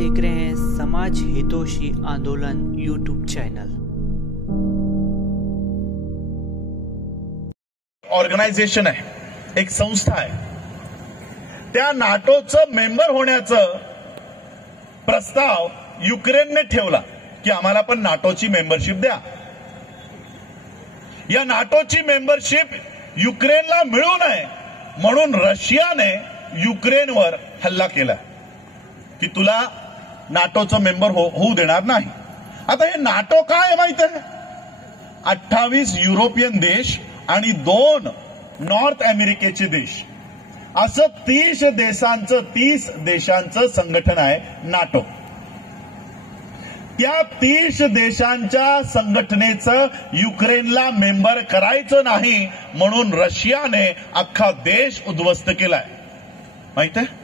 देख रहे हैं समाज हितोशी आंदोलन यूट्यूब चैनल। ऑर्गनायझेशन आहे, एक संस्था आहे, त्या नाटोचं मेंबर होण्याचं प्रस्ताव युक्रेनने ठेवला की आम्हाला पण नाटोची मेंबरशिप द्या। या नाटोची मेंबरशिप युक्रेनला मिळू नये म्हणून रशियाने युक्रेनवर हल्ला केला की तुला नाटोचं मेंबर होऊ देणार नाही। आता हे नाटो काय आहे माहिती आहे? 28 युरोपियन देश आणि 2 नॉर्थ अमेरिकेचे देश, असं 30 देशांचं संघटन आहे नाटो। त्या 30 देशांच्या संघटनेचं युक्रेनला मेंबर करायचं नाही म्हणून रशियाने अख्खा देश उद्ध्वस्त केलाय, माहित आहे?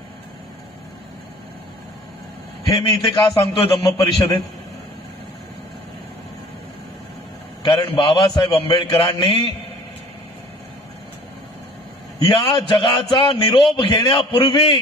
हे मी इथे का सांगतोय धम्म परिषदेत? कारण बाबासाहेब आंबेडकरांनी या जगाचा निरोप घेण्यापूर्वी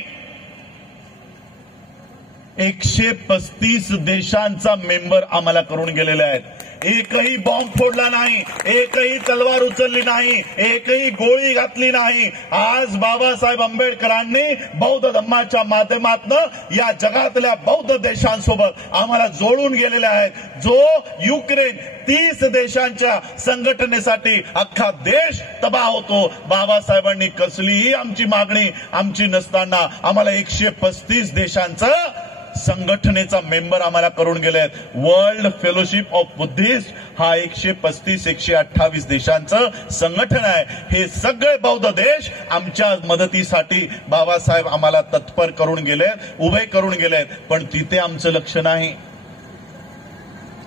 135 देशांचा मेंबर आम्हाला करून गेलेले आहेत। एकही बॉम्ब फोडला नाही, एकही तलवार उचलली नाही, एकही गोळी घातली नाही। आज बाबासाहेब आंबेडकरांनी बौद्ध धम्माच्या माध्यमातून या जगातल्या बौद्ध देशांसोबत आम्हाला जोडून गेलेले आहेत। जो युक्रेन 30 देशांच्या संघटनेसाठी अख्खा देश तबाह होतो, बाबासाहेबांनी कसलीही आमची मागणी आमची नसताना आम्हाला 135 देशांचं संघटनेचा मेंबर आम्हाला करून गेले। वर्ल्ड फेलोशिप ऑफ बुद्धिस्ट हा 135-128 देशांचं संघटन आहे। हे सगळे बौद्ध देश आमच्या मदतीसाठी बाबासाहेब आम्हाला तत्पर करून गेले, उभे करून गेले, पण तिथे आमचं लक्ष नाही।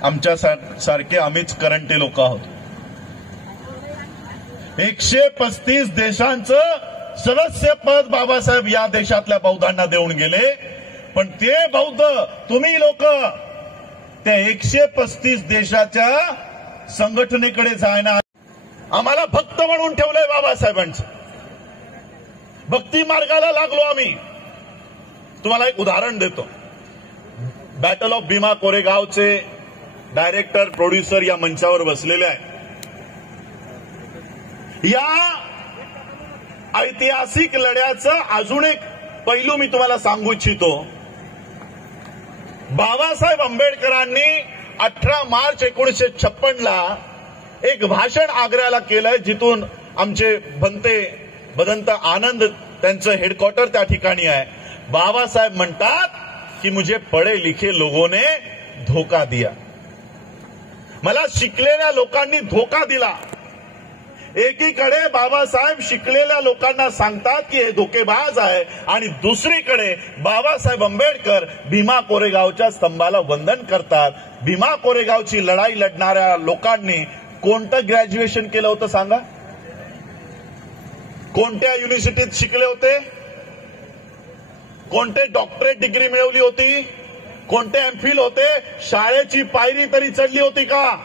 आमच्या सारखे आम्हीच करंटे लोक आहोत। 135 देशांचं सदस्यपद बाबासाहेब या देशातल्या बौद्धांना देऊन गेले, पण ते बौद्ध तुम्ही लोक त्या 135 देशाच्या संघटनेकडे जायना आम्हाला भक्त म्हणून ठेवलंय बाबासाहेबांचं। भक्ती मार्गाला लागलो आम्ही। तुम्हाला एक उदाहरण देतो। बॅटल ऑफ भीमा कोरेगावचे डायरेक्टर प्रोड्युसर या मंचावर बसलेले आहे। या ऐतिहासिक लढ्याचं अजून एक पैलू मी तुम्हाला सांगू इच्छितो। बाबासाहेब आंबेडकरांनी 18 मार्च 1956 ला एक भाषण आग्र्याला केलंय, जिथून आमचे भदंत आनंद त्यांचं हेडक्वार्टर त्या ठिकाणी आहे। बाबासाहेब म्हणतात की मुझे पढ़े लिखे लोगों ने धोखा दिया, मला शिकलेल्या लोकांनी धोका दिला। एकीकडे बाबासाहेब शिकलेल्या लोकांना सांगतात की हे धोकेबाज आहे, आणि दुसरीकडे बाबासाहेब आंबेडकर भीमा कोरेगावच्या स्तंभाला वंदन करतात। भीमा कोरेगावची लढाई लढणाऱ्या लोकांनी कोणतं ग्रॅज्युएशन केलं होतं सांगा? कोणत्या युनिव्हर्सिटीत शिकले होते? कोणते डॉक्टरेट डिग्री मिळवली होती? कोणते एमफिल होते? शाळेची पायरी तरी चढली होती का?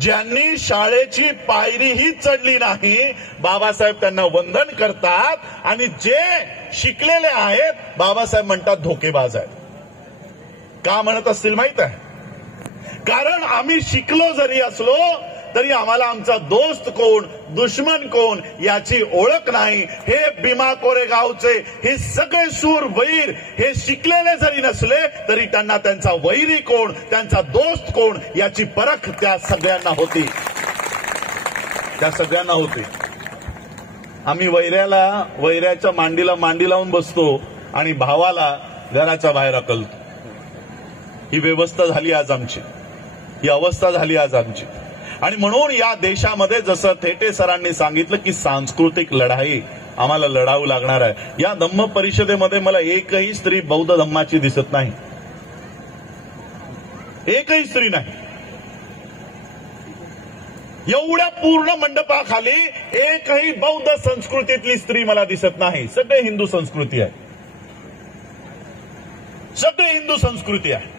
ज्यांनी शाळेची पायरीही चढली नाही बाबासाहेब त्यांना वंदन करतात, आणि जे शिकलेले आहेत बाबासाहेब म्हणतात धोकेबाज आहेत। का म्हणत असतील माहित आहे? कारण आम्ही शिकलो जरी असलो तरी आम्हाला आमचा दोस्त कोण दुश्मन कोण याची ओळख नाही। हे भीमा कोरेगावचे हे सगळे शूर वैर हे शिकलेले जरी नसले तरी त्यांना त्यांचा वैरी कोण त्यांचा दोस्त कोण याची परख त्या सगळ्यांना होती, त्या सगळ्यांना होती। आम्ही वैऱ्याच्या मांडीला मांडी लावून बसतो आणि भावाला घराच्या बाहेर हकलतो। ही व्यवस्था झाली आज आमची, ही अवस्था झाली आज आमची। आणि म्हणून या देशामध्ये जसं थेटे सरांनी सांगितलं की सांस्कृतिक लढाई आम्हाला लढावं लागणार आहे। या धम्म परिषदेमध्ये मला एकही स्त्री बौद्ध धम्माची दिसत नाही, एकही स्त्री नाही। एवढ्या पूर्ण मंडपाखाली एकही बौद्ध संस्कृतीतली स्त्री मला दिसत नाही। सगळे हिंदू संस्कृती आहे, सगळे हिंदू संस्कृती आहे।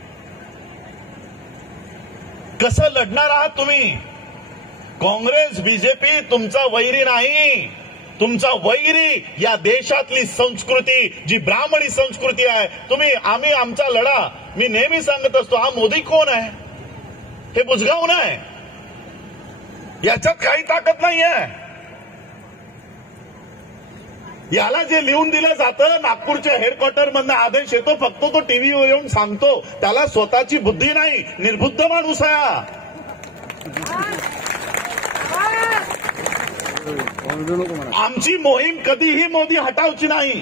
कसं लढणार आहात तुम्ही? काँग्रेस बीजेपी तुमचा वैरी नाही, तुमचा वैरी या देशातली संस्कृती जी ब्राह्मणी संस्कृती आहे आम्ही आमचा लढा मी नेहमी सांगत असतो हा मोदी कोण आहे हे बुजगावून आहे याच्यात काही ताकद नाही आहे याला जे लिहून दिलं जातं नागपूरच्या हेडक्वार्टर मधनं आदेश येतो फक्त तो टीव्हीवर येऊन सांगतो त्याला स्वतःची बुद्धी नाही निर्बुद्ध माणूस आहे हा आमची मोहीम कधीही मोदी हटावची नाही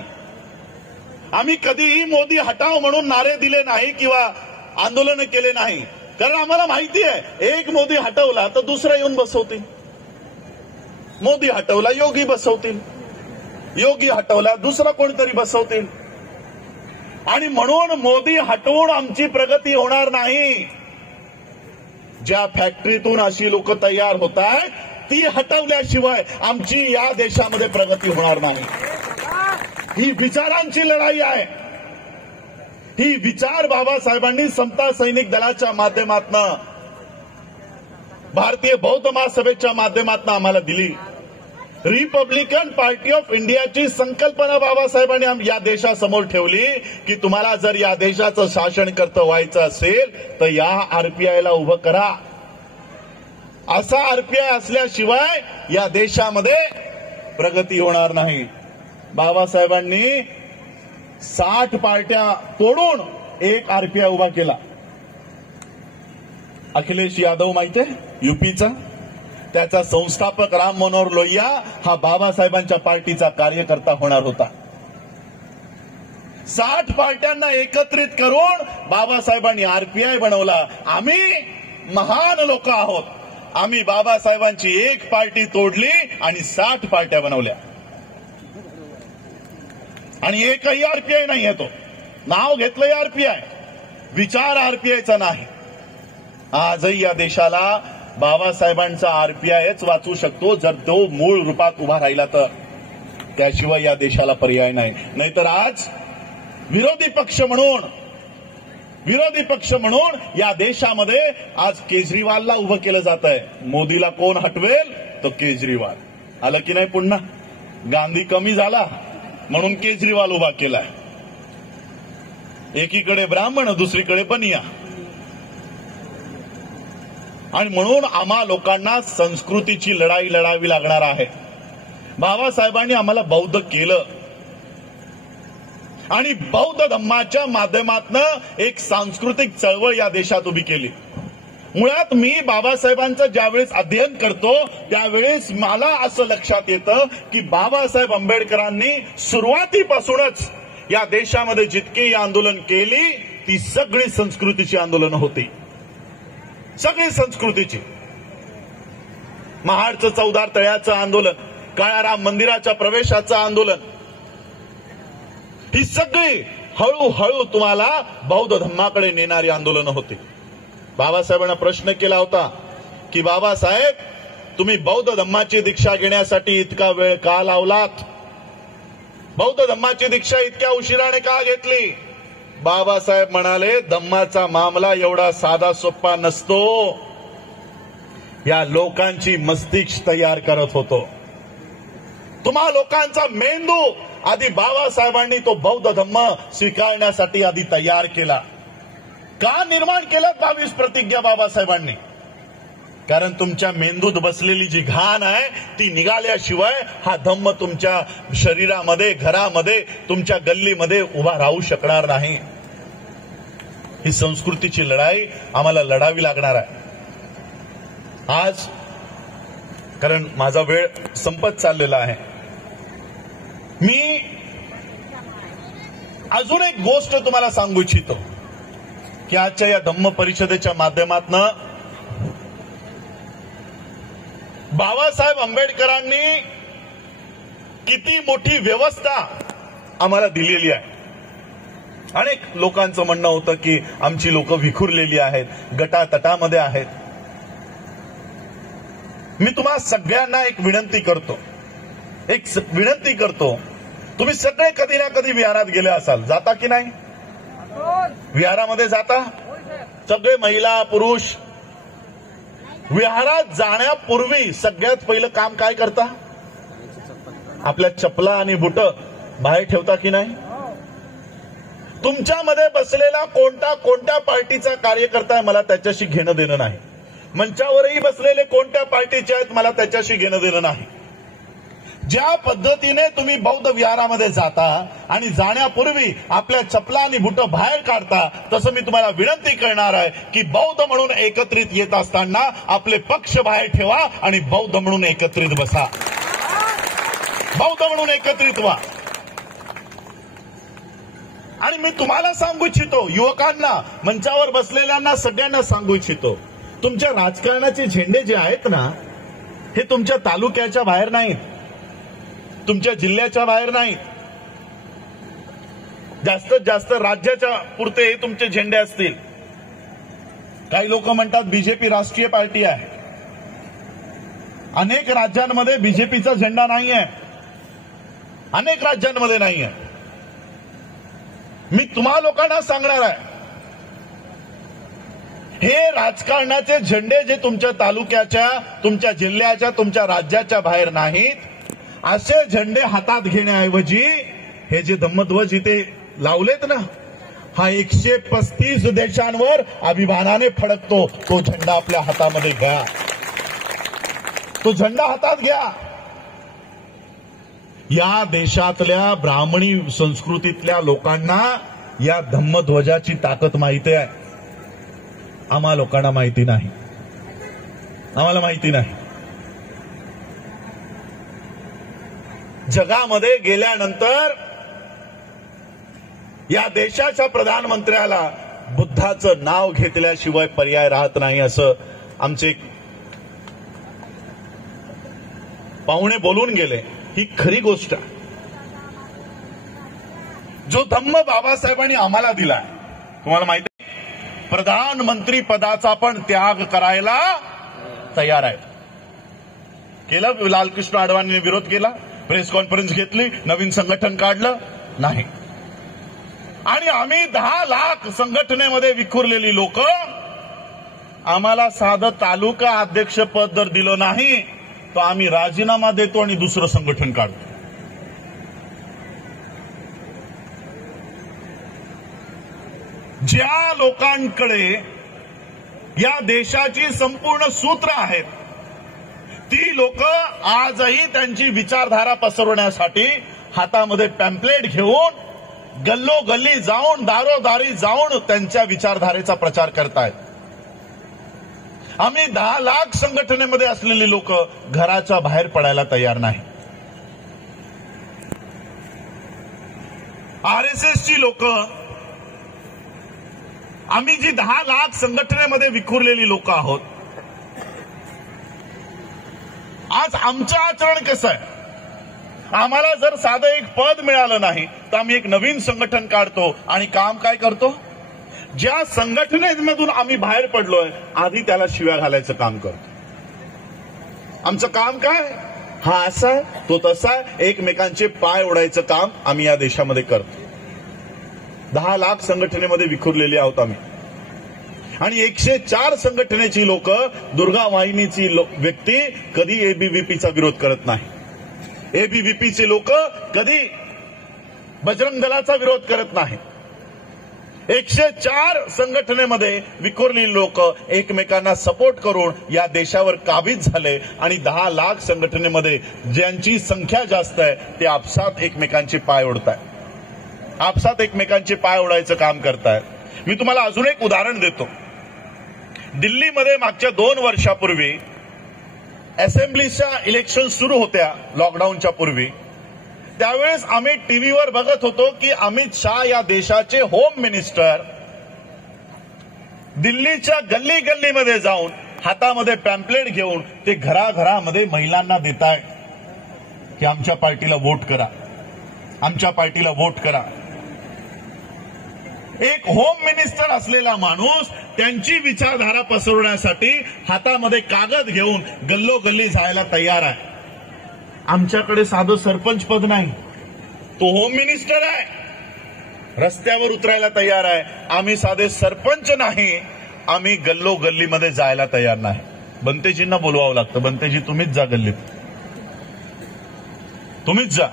आम्ही कधीही मोदी हटाव म्हणून नारे दिले नाही किंवा आंदोलन केले नाही कारण आम्हाला माहिती आहे एक मोदी हटवला तर दुसरा येऊन बसवतील मोदी हटवला योगी बसवतील योगी हटवला दुसरा कोणतरी बसवतील आणि म्हणून मोदी हटवून आमची प्रगती होणार नाही ज्या फॅक्टरीतून अशी लोक तयार होत आहेत ती हटवल्याशिवाय आमची या देशामध्ये प्रगती होणार नाही ही विचारांची लढाई आहे ही विचार बाबासाहेबांनी समता सैनिक दलाच्या माध्यमातून भारतीय बौद्ध महासभेच्या माध्यमातून आम्हाला दिली रिपब्लिकन पार्टी ऑफ इंडियाची संकल्पना बाबासाहेबांनी या देशासमोर ठेवली की तुम्हाला जर या देशाचं शासनकर्ता व्हायचं असेल तर या आरपीआयला उभं करा असा आरपीआय असल्याशिवाय या देशामध्ये प्रगती होणार नाही बाबासाहेबांनी 60 पार्ट्या तोडून एक आरपीआय उभा केला अखिलेश यादव माहितीये युपीचा त्याचा संस्थापक राम मनोहर लोहिया हा बाबासाहेबांच्या पार्टीचा कार्यकर्ता होणार होता 60 पार्ट्यांना एकत्रित करून बाबासाहेबांनी आरपीआय बनवला आम्ही महान लोक आहोत आम्ही बाबासाहेबांची एक पार्टी तोडली आणि 60 पार्ट्या बनवल्या आणि एकही आरपीआय नाही येतो नाव घेतलंय आरपीआय विचार आरपीआयचा नाही आजही या देशाला बाबासाहेबांचा आरपीआयच वाचू शकतो जर तो मूळ रूपात उभा राहिला तर त्याशिवाय या देशाला पर्याय नाही नाहीतर आज विरोधी पक्ष म्हणून या देशामध्ये आज केजरीवालला उभं केलं जात आहे मोदीला कोण हटवेल तो केजरीवाल आलं की नाही पुन्हा गांधी कमी झाला म्हणून केजरीवाल उभा केलाय एकीकडे ब्राह्मण दुसरीकडे बनिया आणि म्हणून आम्हा लोकांना संस्कृतीची लढाई लढावी लागणार आहे बाबासाहेबांनी आम्हाला बौद्ध केलं आणि बौद्ध धम्माच्या माध्यमातून एक सांस्कृतिक चळवळ या देशात उभी केली मुळात मी बाबासाहेबांचं ज्यावेळेस अध्ययन करतो त्यावेळेस मला असं लक्षात येतं की बाबासाहेब आंबेडकरांनी सुरुवातीपासूनच या देशामध्ये जितकी आंदोलन केली ती सगळी संस्कृतीची आंदोलनं होती सगळी संस्कृतीची महाडचं 14 तळ्याचं आंदोलन काळाराम मंदिराच्या प्रवेशाचं आंदोलन ही सगळी हळूहळू तुम्हाला बौद्ध धम्माकडे नेणारी आंदोलनं होती बाबासाहेबांना प्रश्न केला होता की बाबासाहेब तुम्ही बौद्ध धम्माची दीक्षा घेण्यासाठी इतका वेळ का लावलात बौद्ध धम्माची दीक्षा इतक्या उशिराने का घेतली बाबासाहेब म्हणाले धम्माचा मामला एवढा साधा सोपा नसतो या लोकांची मस्तिष्क तयार करत होतो तुम्हा लोकांचा मेंदू आधी बाबासाहेबांनी तो बौद्ध धम्म स्वीकारण्यासाठी आधी तयार केला का निर्माण केलं 22 प्रतिज्ञा बाबासाहेबांनी कारण तुमच्या मेंदूत बसलेली जी घाण आहे ती निघाल्याशिवाय हा धम्म तुमच्या शरीरामध्ये घरामध्ये तुमच्या गल्लीमध्ये उभा राहू शकणार नाही ही संस्कृतीची लढाई आम्हाला लढावी लागणार आहे आज कारण माझा वेळ संपत चाललेला आहे मी अजून एक गोष्ट तुम्हाला सांगू इच्छितो की आजच्या या धम्म परिषदेच्या माध्यमातून बाबासाहेब आंबेडकरांनी किती मोठी व्यवस्था आम्हाला दिलेली आहे अनेक लोकांचं म्हणणं होतं की आमची लोक विखुरलेली आहेत गटातटामध्ये आहेत मी तुम्हा सगळ्यांना एक विनंती करतो तुम्ही सगळे कधी ना कधी विहारात गेले असाल जाता की नाही विहारामध्ये जाता सगळे महिला पुरुष विहारात जाण्यापूर्वी सगळ्यात पहिलं काम काय करता आपल्या चपला आणि बुट बाहेर ठेवता की नाही? तुमच्यामध्ये बसलेला कोणत्या पार्टीचा कार्यकर्ता आहे मला त्याच्याशी घेणं देणं नाही. मंचावरही बसलेले कोणत्या पार्टीचे आहेत मला त्याच्याशी घेणं देणं नाही. ज्या पद्धतीने तुम्ही बौद्ध विहारामध्ये जाता आणि जाण्यापूर्वी आपल्या चपला आणि बुट बाहेर काढता, तसं मी तुम्हाला विनंती करणार आहे की बौद्ध म्हणून एकत्रित येत असताना आपले पक्ष बाहेर ठेवा आणि बौद्ध म्हणून एकत्रित बसा. बौद्ध म्हणून एकत्रित व्हा. आणि मी तुम्हाला सांगू इच्छितो, युवकांना, मंचावर बसलेल्यांना सगळ्यांना सांगू इच्छितो, तुमच्या राजकारणाचे झेंडे जे आहेत ना, हे तुमच्या तालुक्याच्या बाहेर नाहीत, तुमच्या जिल्ह्याच्या बाहेर नाहीत. जास्तीत जास्त राज्याच्या पुरते हे तुमचे झेंडे असतील. काही लोक म्हणतात बीजेपी राष्ट्रीय पार्टी आहे. अनेक राज्यांमध्ये बीजेपीचा झेंडा नाहीये, अनेक राज्यांमध्ये नाहीये. मी तुम्हा लोकांना सांगणार आहे, हे राजकारणाचे झेंडे जे तुमच्या तालुक्याच्या, तुमच्या जिल्ह्याच्या, तुमच्या राज्याच्या बाहेर नाहीत, असे झेंडे हातात घेण्याऐवजी हे जे धम्मध्वज इथे लावलेत ना, हा 135 देशांवर अभिमानाने फडकतो. तो झेंडा आपल्या हातामध्ये घ्या, तो झेंडा हातात घ्या. या देशातल्या ब्राह्मणी संस्कृतीतल्या लोकांना या धम्मध्वजाची ताकद माहिती आहे. आम्हा लोकांना माहिती नाही, आम्हाला माहिती नाही. जगामध्ये गेल्यानंतर या देशाच्या प्रधानमंत्र्याला बुद्धाचं नाव घेतल्याशिवाय पर्याय राहत नाही, असं आमचे पाहुणे बोलून गेले. ही खरी गोष्ट आहे. जो धम्म बाबासाहेबांनी आम्हाला दिलाय, तुम्हाला माहिती आहे, प्रधानमंत्री पदाचा पण त्याग करायला तयार आहे. केलं लालकृष्ण अडवाणीने विरोध केला, प्रेस कॉन्फरन्स घेतली, नवीन संघटन काढलं नाही. आणि आम्ही 10 लाख संघटनेमध्ये विखुरलेली लोक, आम्हाला साधं तालुका अध्यक्ष पद जर दिलं नाही तर आम्ही राजीनामा देतो आणि दुसरं संघटन काढतो. ज्या लोकांकडे या देशाची संपूर्ण सूत्र आहेत, ती लोक आजही त्यांची विचारधारा पसरवण्यासाठी हातामध्ये पॅम्पलेट घेऊन गल्लोगल्ली जाऊन, दारोदारी जाऊन त्यांच्या विचारधारेचा प्रचार करतायत. आम्ही 10 लाख संघटनेमध्ये असलेली लोक घराच्या बाहेर पडायला तयार नाही. आरएसएसची लोक, आम्ही जी 10 लाख संघटनेमध्ये विखुरलेली लोक आहोत, आज आमचं आचरण कसं आहे? आम्हाला जर साधं एक पद मिळालं नाही तर आम्ही एक नवीन संघटन काढतो आणि काम काय करतो? ज्या संघटनेमधून आम्ही बाहेर पडलोय, आधी त्याला शिव्या घालायचं काम करतो. आमचं काम काय? हा असा, तो तसा, एकमेकांचे पाय ओढायचं काम आम्ही या देशामध्ये करतो. 10 लाख संघटनेमध्ये विखुरलेली आहोत आम्ही. आणि 104 संघटनेची लोक, दुर्गा वाहिनीची व्यक्ती कधी एबीव्हीपीचा विरोध करत नाही. एबीव्हीपीचे लोक कधी बजरंग दलाचा विरोध करत नाही. 104 संघटनेमध्ये विखुरलेली लोक एकमेकांना सपोर्ट करून या देशावर काबीज झाले. आणि 10 लाख संघटनेमध्ये ज्यांची संख्या जास्त आहे ते आपसात एकमेकांचे पाय ओढताय, आपसात एकमेकांचे पाय ओढायचं काम करताय. मी तुम्हाला अजून एक उदाहरण देतो. दिल्लीमध्ये मागच्या 2 वर्षापूर्वी असेंब्लीच्या इलेक्शन सुरू होत्या, लॉकडाऊनच्या पूर्वी. त्यावेळेस आम्ही टीव्हीवर बघत होतो की अमित शाह या देशाचे होम मिनिस्टर दिल्लीच्या गल्ली गल्लीमध्ये जाऊन हातामध्ये पॅम्पलेट घेऊन ते घराघरामध्ये महिलांना देताय की आमच्या पार्टीला वोट करा, आमच्या पार्टीला वोट करा. एक होम मिनिस्टर असलेला माणूस त्यांची विचारधारा पसरवण्यासाठी हातामध्ये कागद घेऊन गल्लोगल्ली जायला तयार आहे. आमच्याकडे साधं सरपंच पद नाही, तो होम मिनिस्टर आहे, रस्त्यावर उतरायला तयार आहे. आम्ही साधे सरपंच नाही, आम्ही गल्लोगल्लीमध्ये जायला तयार नाही. बनतेजींना बोलवावं लागतं, बनतेजी तुम्हीच जा गल्लीत. तुम्हीच जा.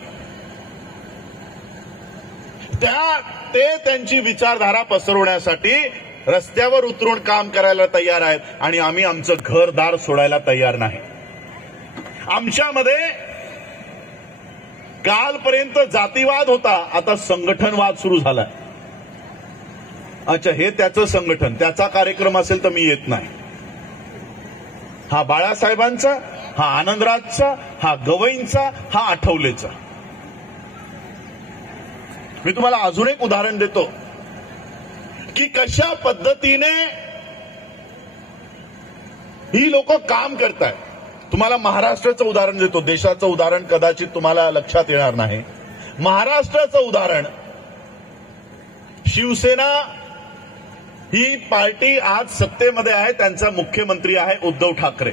ते त्यांची विचारधारा पसरवण्यासाठी रस्त्यावर उतरून काम करायला तयार आहेत आणि आम्ही आमचं घरदार सोडायला तयार नाही. आमच्यामध्ये कालपर्यंत जातीवाद होता, आता संघटनवाद सुरू झालाय. अच्छा, हे त्याचं संघटन, त्याचा कार्यक्रम असेल तर मी येत नाही. हा बाळासाहेबांचा, हा आनंदराजचा, हा गवईंचा, हा आठवलेचा. मी तुम्हाला अजून एक उदाहरण देतो की कशा पद्धतीने ही लोक काम करतायत. तुम्हाला महाराष्ट्राचं उदाहरण देतो. देशाचं उदाहरण कदाचित तुम्हाला लक्षात येणार नाही. महाराष्ट्राचं उदाहरण, शिवसेना ही पार्टी आज सत्तेमध्ये आहे, त्यांचा मुख्यमंत्री आहे उद्धव ठाकरे.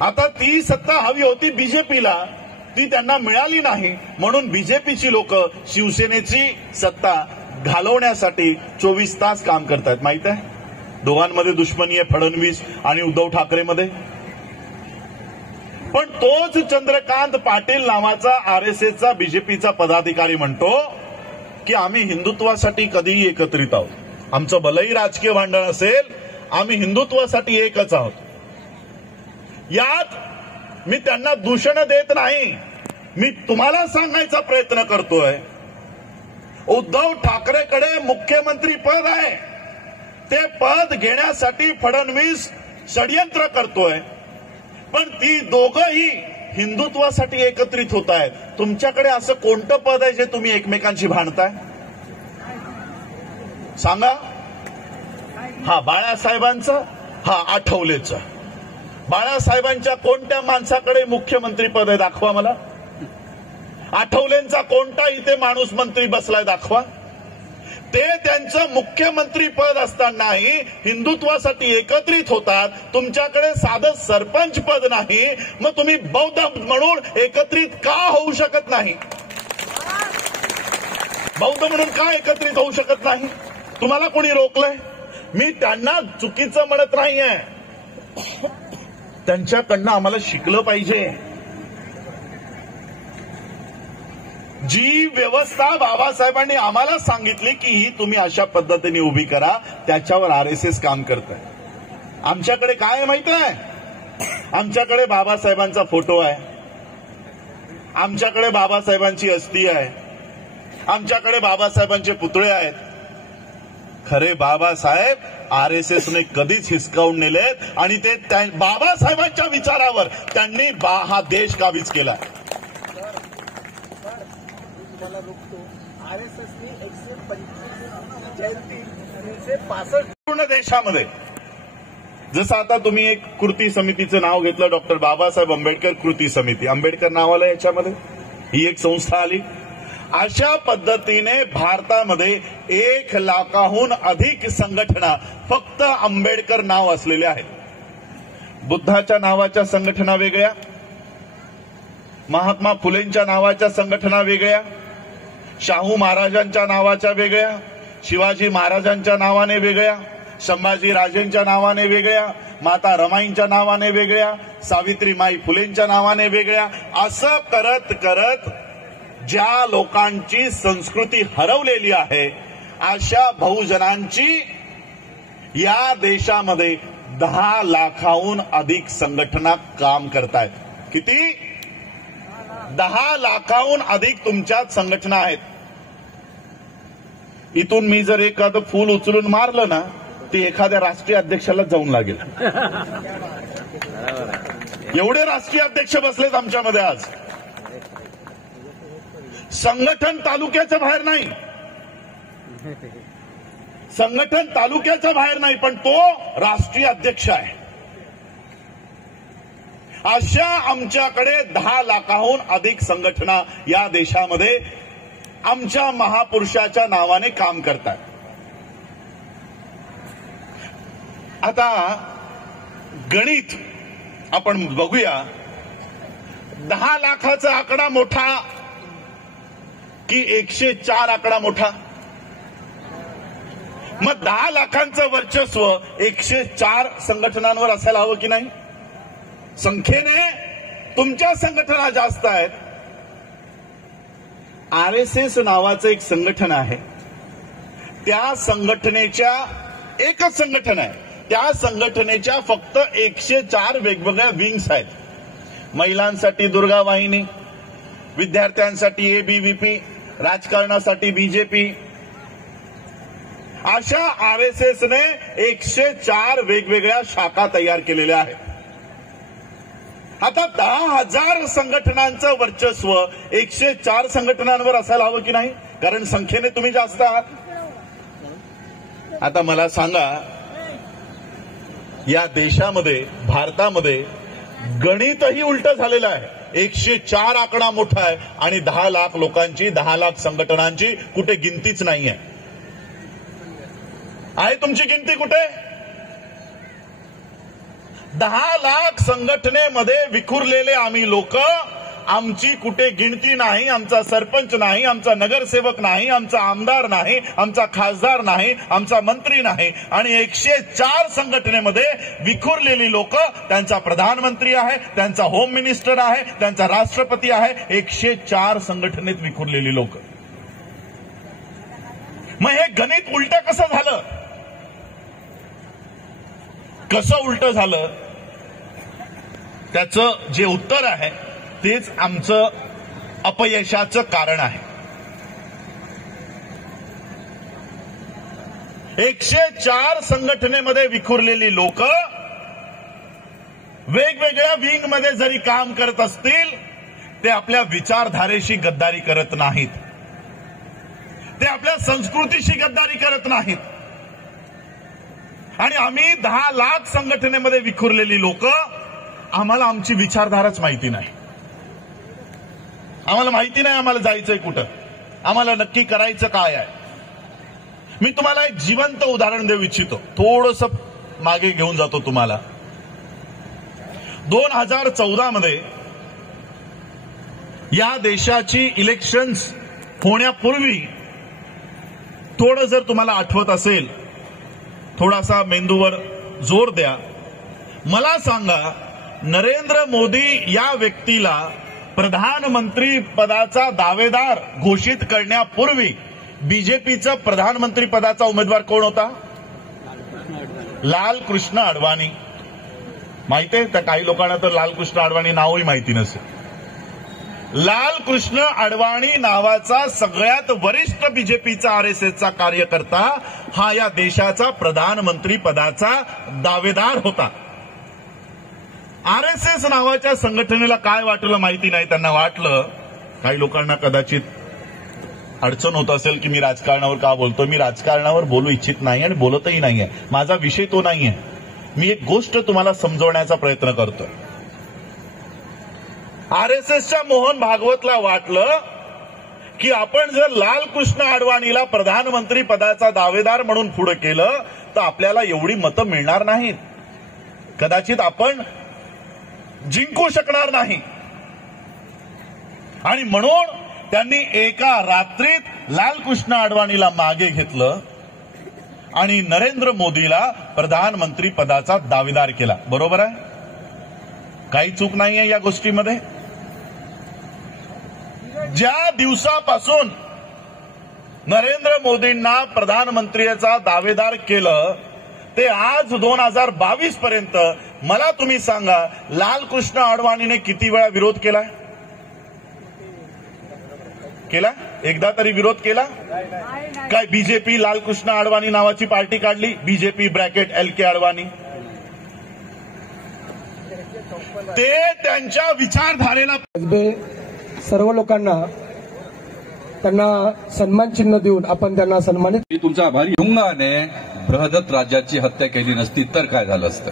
आता ती सत्ता हवी होती बीजेपीला, ती त्यांना मिळाली नाही, म्हणून बीजेपीची लोक शिवसेनेची सत्ता घालवण्यासाठी 24 तास काम करतायत. माहित आहे, दोघांमध्ये दुश्मनी आहे, फडणवीस आणि उद्धव ठाकरेमध्ये. पण तोच चंद्रकांत पाटील नावाचा आरएसएसचा बीजेपीचा पदाधिकारी म्हणतो की आम्ही हिंदुत्वासाठी कधीही एकत्रित आहोत. आमचं भलंही राजकीय भांडण असेल, आम्ही हिंदुत्वासाठी एकच आहोत. यात मी त्यांना दूषण देत नाही, मी तुम्हाला सांगायचा प्रयत्न करतोय. उद्धव ठाकरेकडे मुख्यमंत्री पद आहे, ते पद घेण्यासाठी फडणवीस षडयंत्र करतोय, पण ती दोघंही हिंदुत्वासाठी एकत्रित होत आहेत. तुमच्याकडे असं कोणतं पद आहे जे तुम्ही एकमेकांशी भांडताय? सांगा. हा बाळासाहेबांचं, हा आठवलेचं. बाळासाहेबांच्या कोणत्या माणसाकडे मुख्यमंत्री पद आहे दाखवा मला. आठवलेंचा कोणता इथे माणूस मंत्री बसलाय दाखवा. ते त्यांचं मुख्यमंत्री पद असतानाही हिंदुत्वासाठी एकत्रित होतात. तुमच्याकडे साधं सरपंच पद नाही, मग तुम्ही बौद्ध म्हणून एकत्रित का होऊ शकत नाही? बौद्ध म्हणून का एकत्रित होऊ शकत नाही? तुम्हाला कोणी रोखलंय? मी त्यांना चुकीचं म्हणत नाहीये, त्यांच्याकडनं आम्हाला शिकलं पाहिजे. जी व्यवस्था बाबासाहेबांनी आम्हाला सांगितली की ही तुम्ही अशा पद्धतीने उभी करा, त्याच्यावर आरएसएस काम करत आहे. आमच्याकडे काय आहे माहिती आहे? आमच्याकडे बाबासाहेबांचा फोटो आहे, आमच्याकडे बाबासाहेबांची अस्थी आहे, आमच्याकडे बाबासाहेबांचे पुतळे आहेत. खरे बाबासाहेब आरएसएसने कधीच हिसकावून नेलेत आणि ते बाबासाहेबांच्या विचारावर त्यांनी हा देश काबीज केला. मला रोखतो. आरएसएसने 125 जयंती 365 पूर्ण देशामध्ये, जसं आता तुम्ही एक कृती समितीचं नाव घेतलं, डॉक्टर बाबासाहेब आंबेडकर कृती समिती, आंबेडकर नाव आलं याच्यामध्ये, ही एक संस्था आली. अशा पद्धतीने भारतामध्ये 1 लाखाहून अधिक संघटना फक्त आंबेडकर नाव असलेल्या आहेत. बुद्धाच्या नावाच्या संघटना वेगळ्या, महात्मा फुलेंच्या नावाच्या संघटना वेगळ्या, शाहू महाराजांच्या नावाच्या वेगळ्या, शिवाजी महाराजांच्या नावाने वेगळ्या, संभाजी राजेंच्या नावाने वेगळ्या, माता रमाईंच्या नावाने वेगळ्या, सावित्रीमाई फुलेंच्या नावाने वेगळ्या. असं करत करत ज्या लोकांची संस्कृती हरवलेली आहे अशा बहुजनांची या देशामध्ये 10 लाखाहून अधिक संघटना काम करतायत. किती? 10 लाखाहून अधिक तुमच्यात संघटना आहेत. इथून मी जर एखादं फूल उचलून मारलं ना, ते एखाद्या राष्ट्रीय अध्यक्षाला जाऊन लागेल. एवढे राष्ट्रीय अध्यक्ष बसलेत आमच्यामध्ये आज. संघटन तालुक्याच्या बाहेर नाही, संघटन तालुक्याच्या बाहेर नाही, पण तो राष्ट्रीय अध्यक्ष आहे. अशा आमच्याकडे 10 लाखाहून अधिक संघटना या देशामध्ये आमच्या महापुरुषाच्या नावाने काम करतात. आता गणित आपण बघूया. 10 लाखाचा आकडा मोठा की 104 आकडा मोठा? मग 10 लाखांचं वर्चस्व 104 संघटनांवर असायला हवं की नाही? संख्येने तुमच्या संघटना जास्त आहेत, RSS नावाचं एक संघटन आहे. त्या संघटनेच्या एकच संघटन आहे. त्या संघटनेच्या फक्त 104 वेगवेगळ्या विंग्स आहेत. महिलांसाठी दुर्गा वाहिनी, विद्यार्थ्यांसाठी ABVP, राजकारणासाठी BJP. अशा RSSने 104 वेगवेगळ्या शाखा तयार केलेल्या आहेत. आता 10,000 संघटनांचं वर्चस्व 104 संघटनांवर असायला हवं की नाही? कारण संख्येने तुम्ही जास्त आहात. आता मला सांगा, या देशामध्ये, भारतामध्ये गणितही उलट झालेलं आहे. 104 आकडा मोठा आहे आणि 10 लाख लोकांची, 10 लाख संघटनांची कुठे गिनतीच नाहीये. आहे तुमची गिनती कुठे? 10 लाख संघटनेमध्ये विखुरलेले आम्ही लोक, आमची कुठे गिनती नाही. आमचा सरपंच नाही, आमचा नगरसेवक नाही, आमचा आमदार नाही, आमचा खासदार नाही, आमचा मंत्री नाही. आणि 104 संघटनेमध्ये विखुरलेली लोक, त्यांचा प्रधानमंत्री आहे, त्यांचा होम मिनिस्टर आहे, त्यांचा राष्ट्रपती आहे. 104 संघटनेत विखुरलेली लोक. मग हे गणित उलट कसं झालं? कसं उलट झालं त्याचं जे उत्तर आहे तेच आमचं अपयशाचं कारण आहे. 104 संघटनेमध्ये विखुरलेली लोक वेगवेगळ्या विंगमध्ये जरी काम करत असतील, ते आपल्या विचारधारेशी गद्दारी करत नाहीत. ते आपल्या संस्कृतीशी गद्दारी करत नाहीत. आणि आम्ही 10 लाख संघटनेमध्ये विखुरलेली लोक, आम्हाला आमची विचारधाराच माहिती नाही. आम्हाला माहिती नाही आम्हाला जायचंय कुठं, आम्हाला नक्की करायचं काय आहे. मी तुम्हाला एक जिवंत उदाहरण देऊ इच्छितो. थोडंसं मागे घेऊन जातो तुम्हाला. 2014 मध्ये या देशाची इलेक्शन्स होण्यापूर्वी, थोडं जर तुम्हाला आठवत असेल, थोडासा मेंदूवर जोर द्या. मला सांगा, नरेंद्र मोदी या व्यक्तीला प्रधानमंत्री पदाचा दावेदार घोषित करण्यापूर्वी बीजेपीचा प्रधानमंत्री पदाचा उमेदवार कोण होता? लालकृष्ण अडवाणी. माहितीये? तर काही लोकांना तर लालकृष्ण अडवाणी नावही माहिती नसेल. लालकृष्ण अडवाणी नावाचा सगळ्यात वरिष्ठ बीजेपीचा RSSचा कार्यकर्ता हा या देशाचा प्रधानमंत्री पदाचा दावेदार होता. RSS नावाच्या संघटनेला काय वाटलं माहिती नाही. त्यांना वाटलं, काही लोकांना कदाचित अडचण होत असेल की मी राजकारणावर का बोलतो. मी राजकारणावर बोलू इच्छित नाही आणि बोलतही नाहीये. माझा विषय तो नाहीये. मी एक गोष्ट तुम्हाला समजवण्याचा प्रयत्न करतोय. RSSच्या मोहन भागवतला वाटलं की आपण जर लालकृष्ण अडवाणीला प्रधानमंत्री पदाचा दावेदार म्हणून पुढे केलं तर आपल्याला एवढी मतं मिळणार नाहीत. कदाचित आपण जिंकू शकणार नाही. आणि म्हणून त्यांनी एका रात्रीत लालकृष्ण अडवाणीला मागे घेतलं आणि नरेंद्र मोदीला प्रधानमंत्री पदाचा दावेदार केला. बरोबर आहे? काही चूक नाहीये या गोष्टीमध्ये. ज्या दिवसापासून नरेंद्र मोदींना प्रधानमंत्र्याचा दावेदार केलं ते आज 2022 पर्यंत मला तुम्ही सांगा, लालकृष्ण अडवाणीने किती वेळा विरोध केला? एकदा तरी विरोध केला? काय बीजेपी लालकृष्ण अडवाणी नावाची पार्टी काढली? BJP bracket LK Advani. ते त्यांच्या विचारधारेला सर्व लोकांना त्यांना सन्मान चिन्ह देऊन आपण त्यांना सन्मानित. मी तुमचा आभारी. युंगाने बृहदत्त राजाची हत्या केली नसती तर काय झालं असतं?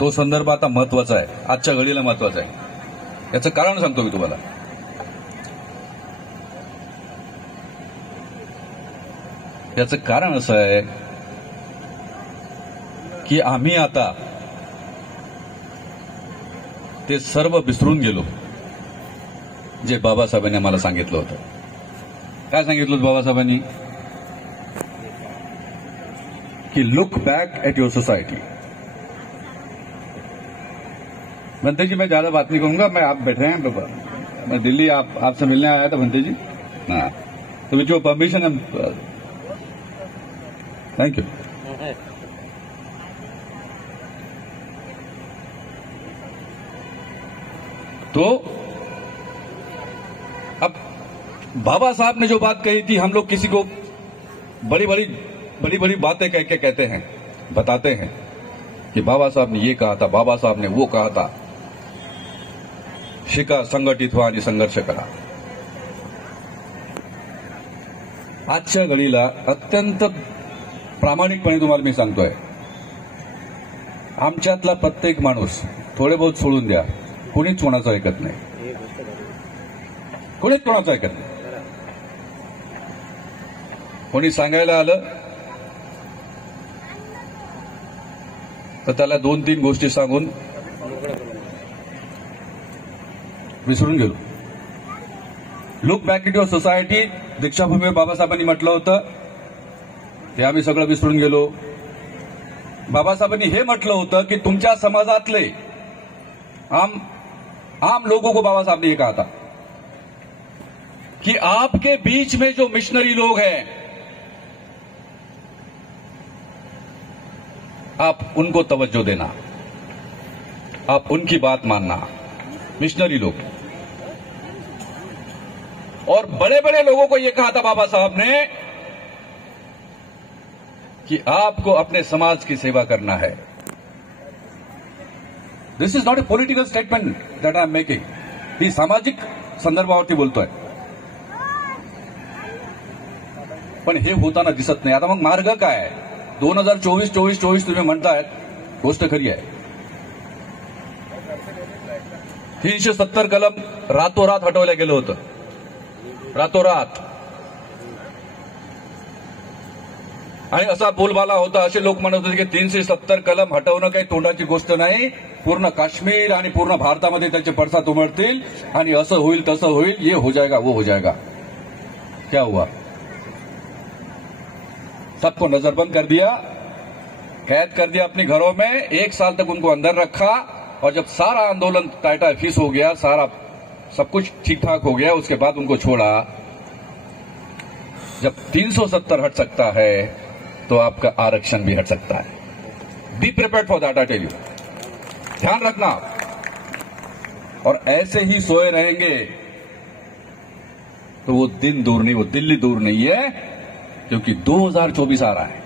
तो संदर्भ आता महत्वाचा आहे, आजच्या घडीला महत्वाचा आहे. याचं कारण सांगतो मी तुम्हाला. याचं कारण असं आहे की आम्ही आता ते सर्व विसरून गेलो जे बाबासाहेबांनी आम्हाला सांगितलं होतं. काय सांगितलं होतं बाबासाहेबांनी? कि look back at your society. बनते जी मैं ज्यादा बात नहीं करूंगा. मैं आप बैठ रहे हैं मैं दिल्ली आपसे मिलने आया था भंते जी। हाँ, तो with your permission thank you. तो अब बाबा साहब ने जो बात कही थी, हम लोग किसी को बड़ी बड़ी बातें कह के कहते हैं, बताते हैं कि बाबा साहब ने ये कहा था, बाबा साहब ने वो कहा था। शिका संघटितवा आणि संघर्ष करा। आजच्या घडीला अत्यंत प्रामाणिकपणे तुम्हाला मी सांगतोय, आमच्यातला प्रत्येक माणूस, थोडे बहुत सोडून द्या, कोणीच कोणाचं ऐकत नाही, कोणीच कोणाचं ऐकत नाही। कोणी सांगायला आलं तर त्याला 2-3 गोष्टी सांगून विसरून गेलो। Look back it your society, दीक्षाभूमीवर बाबासाहेबांनी म्हटलं होतं ते आम्ही सगळं विसरून गेलो। बाबासाहेबांनी हे म्हटलं होतं की तुमच्या समाजातले आम लोगों को बाबा साहब ने ये कहा था कि आपके बीच में जो मिशनरी लोग हैं, आप उनको तवज्जो देना, आप उनकी बात मानना। मिशनरी लोग और बड़े बड़े लोगों को यह कहा था बाबा साहब ने कि आपको अपने समाज की सेवा करना है। This is not a political statement that I am making, ही सामाजिक संदर्भावरती बोलतोय, पण हे होताना दिसत नाही। आता मग मार्ग काय आहे? 2024 तुम्ही म्हणतायत, गोष्ट खरी आहे। 370 कलम रातोरात हटवलं गेलं होतं, रातोरात। आणि असा बोलबाला होता, असे लोक म्हणत होते की 370 कलम हटवणं काही तोंडाची गोष्ट नाही, पूर्ण काश्मीर आणि पूर्ण भारतामध्ये त्याचे पडसाद उमटतील आणि असं होईल तसं होईल, ये हो जाएगा वो हो जाएगा। क्या हुआ? सबको नजरबंद कर दिया, कैद कर दिया अपने घरों में, 1 साल तक उनको अंदर रखा, और जब सारा आंदोलन टाटा फीस हो गया, सारा सब कुछ ठीक ठाक हो गया, उसके बाद उनको छोड़ा। जब 370 हट सकता है तो आपका आरक्षण भी हट सकता है। Be prepared for that, I tell you, ध्यान रखना। और ऐसे ही सोए रहेंगे तो वो दिन दूर नहीं, वो दिल्ली दूर नहीं है, क्योंकि 2024 आ रहा है।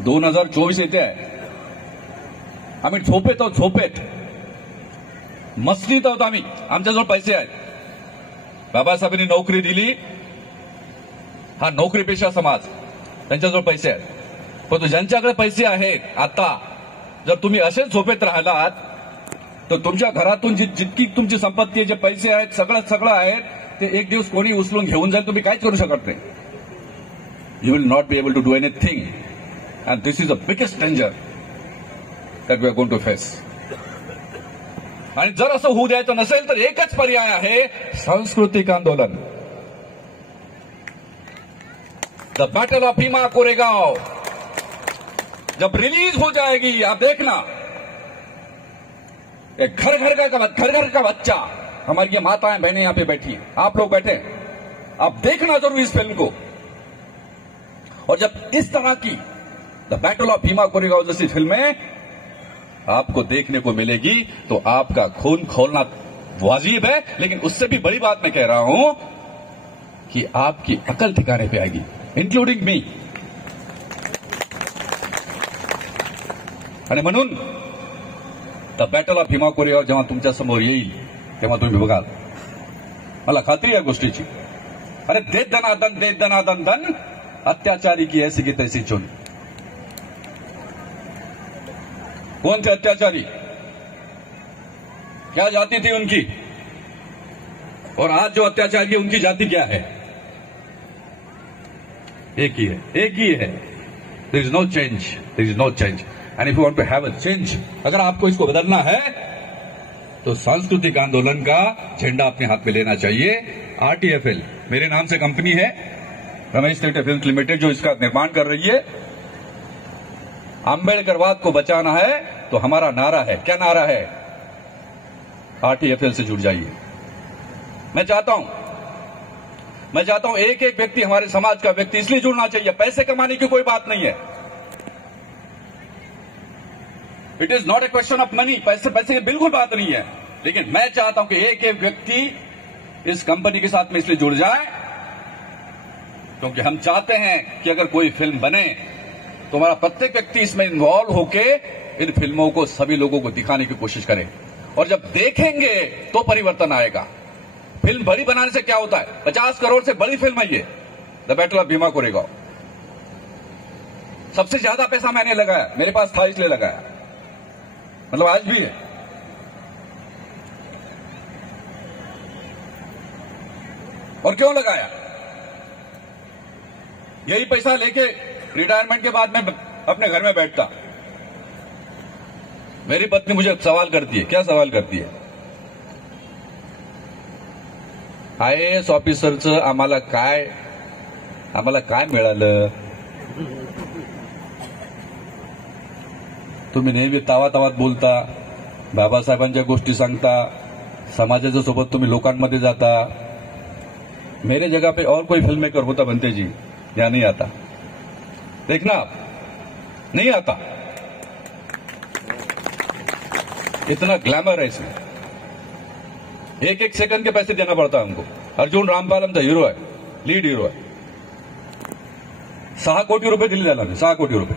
2024 येते आहे, आम्ही झोपेत मस्तीत आहोत आम्ही, आमच्याजवळ पैसे आहेत। बाबासाहेबांनी नोकरी दिली, हा नोकरीपेक्षा समाज, त्यांच्याजवळ पैसे आहेत। पण ज्यांच्याकडे पैसे आहेत, आता जर तुम्ही असेच झोपेत राहिलात तर तुमच्या घरातून जितकी तुमची संपत्ती आहे, जे पैसे आहेत, सगळं आहेत, ते एक दिवस कोणी उचलून घेऊन जाईल, तुम्ही काहीच करू शकत नाही। You will not be able to do anything, and this is the biggest danger that we are going to face. आणि जर असं होऊ द्यायचं नसेल तर एकच पर्याय आहे, सांस्कृतिक आंदोलन। The battle of Bhima Koregaon जब रिलीज हो जाएगी, आप देखना, घर घर का बच्चा, हमारी ये माताएं बहनें यहां पे बैठी हैं, आप लोग बैठे, आप देखना जरूर इस फिल्म को। और जब इस तरह की the battle of Bhima Koregaon जैसी फिल्में आपको देखने को मिलेगी तो आपका खून खोलना वाजिब है। लेकिन उससे भी बड़ी बात मैं कह रहा हूं कि आपकी अकल ठिकाने पे आएगी, इंक्लूडिंग मी। आणि म्हणून the battle of Bhima Koregaon जेव्हा तुमच्या समोर येईल तेव्हा तुम्ही बघाल, मला खात्री आहे गोष्टीची। अरे दे दनादन दन, अत्याचारी की ऐसी की तैसी चुन। कौन थे अत्याचारी? क्या जाति थी उनकी? और आज जो अत्याचारी है उनकी जाति क्या है? एक ही है। There is no change, and if you want to have a change, अगर आपको इसको बदलना है तो सांस्कृतिक आंदोलन का झंडा अपने हाथ में लेना चाहिए। आरटीएफएल मेरे नाम से कंपनी है, रमेश टेटे फिल्म लिमिटेड, जो इसका निर्माण कर रही है। आंबेडकरवाद को बचाना है तो हमारा नारा है, क्या नारा है? आरटीएफएल से जुड़ जाइए। मैं चाहता हूं एक एक व्यक्ति, हमारे समाज का व्यक्ति इसलिए जुड़ना चाहिए। पैसे कमाने की कोई बात नहीं है। It is not a question of money. पैसे की बिल्कुल बात नहीं है, लेकिन मैं चाहता हूं कि एक एक व्यक्ति इस कंपनी के साथ में इसलिए जुड़ जाए क्योंकि हम चाहते हैं कि अगर कोई फिल्म बने तो हमारा प्रत्येक व्यक्ति इसमें इन्वॉल्व होके इन फिल्मों को सभी लोगों को दिखाने की कोशिश करे, और जब देखेंगे तो परिवर्तन आएगा। फिल्म बड़ी बनाने से क्या होता है? 50 करोड़ से बड़ी फिल्म है ये, the battle of Bhima Koregaon. सबसे ज्यादा पैसा मैंने लगाया, मेरे पास था इसलिए लगाया, मतलब आज भी है। और क्यों लगाया? यही पैसा लेके रिटायरमेंट के बाद मैं अपने घर में बैठता। मेरी पत्नी मुझे सवाल करती है। क्या सवाल करती है? IAS ऑफिसरचं आम्हाला काय मिळालं? तुम्ही नेहमी तावातावात बोलता, बाबासाहेबांच्या गोष्टी सांगता, समाजाच्या सोबत तुम्ही लोकांमध्ये जाता। मेरे जगह पे और कोई फिल्म मेकर होता बनते जी, या नहीं आता? देखना आप, नहीं आता। इतना ग्लैमर है इसमें, एक एक सेकंड के पैसे देना पड़ता है हमको। अर्जुन रामपाल आमचा हिरो आहे, लीड हिरो आहे। 6 कोटी रुपये दिले त्याला, 6 कोटी रुपये।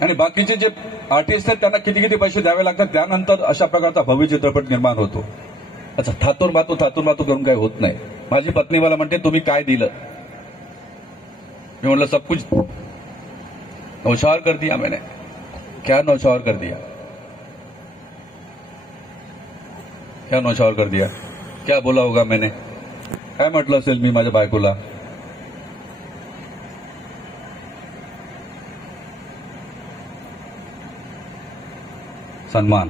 आणि बाकीचे जे आर्टिस्ट आहेत त्यांना किती किती पैसे द्यावे लागतात, त्यानंतर अशा प्रकारचा भव्य चित्रपट निर्माण होतो। अच्छा, थातूर मातू करून काही होत नाही। माझी पत्नी मला म्हणते तुम्ही काय दिलं? मैं बोला सब कुछ नौशावर कर दिया मैंने। क्या नौशावर कर दिया? क्या नौशावर कर दिया? क्या बोला होगा मैंने? काय म्हटलं असेल मी माझ्या बायकोला? सन्मान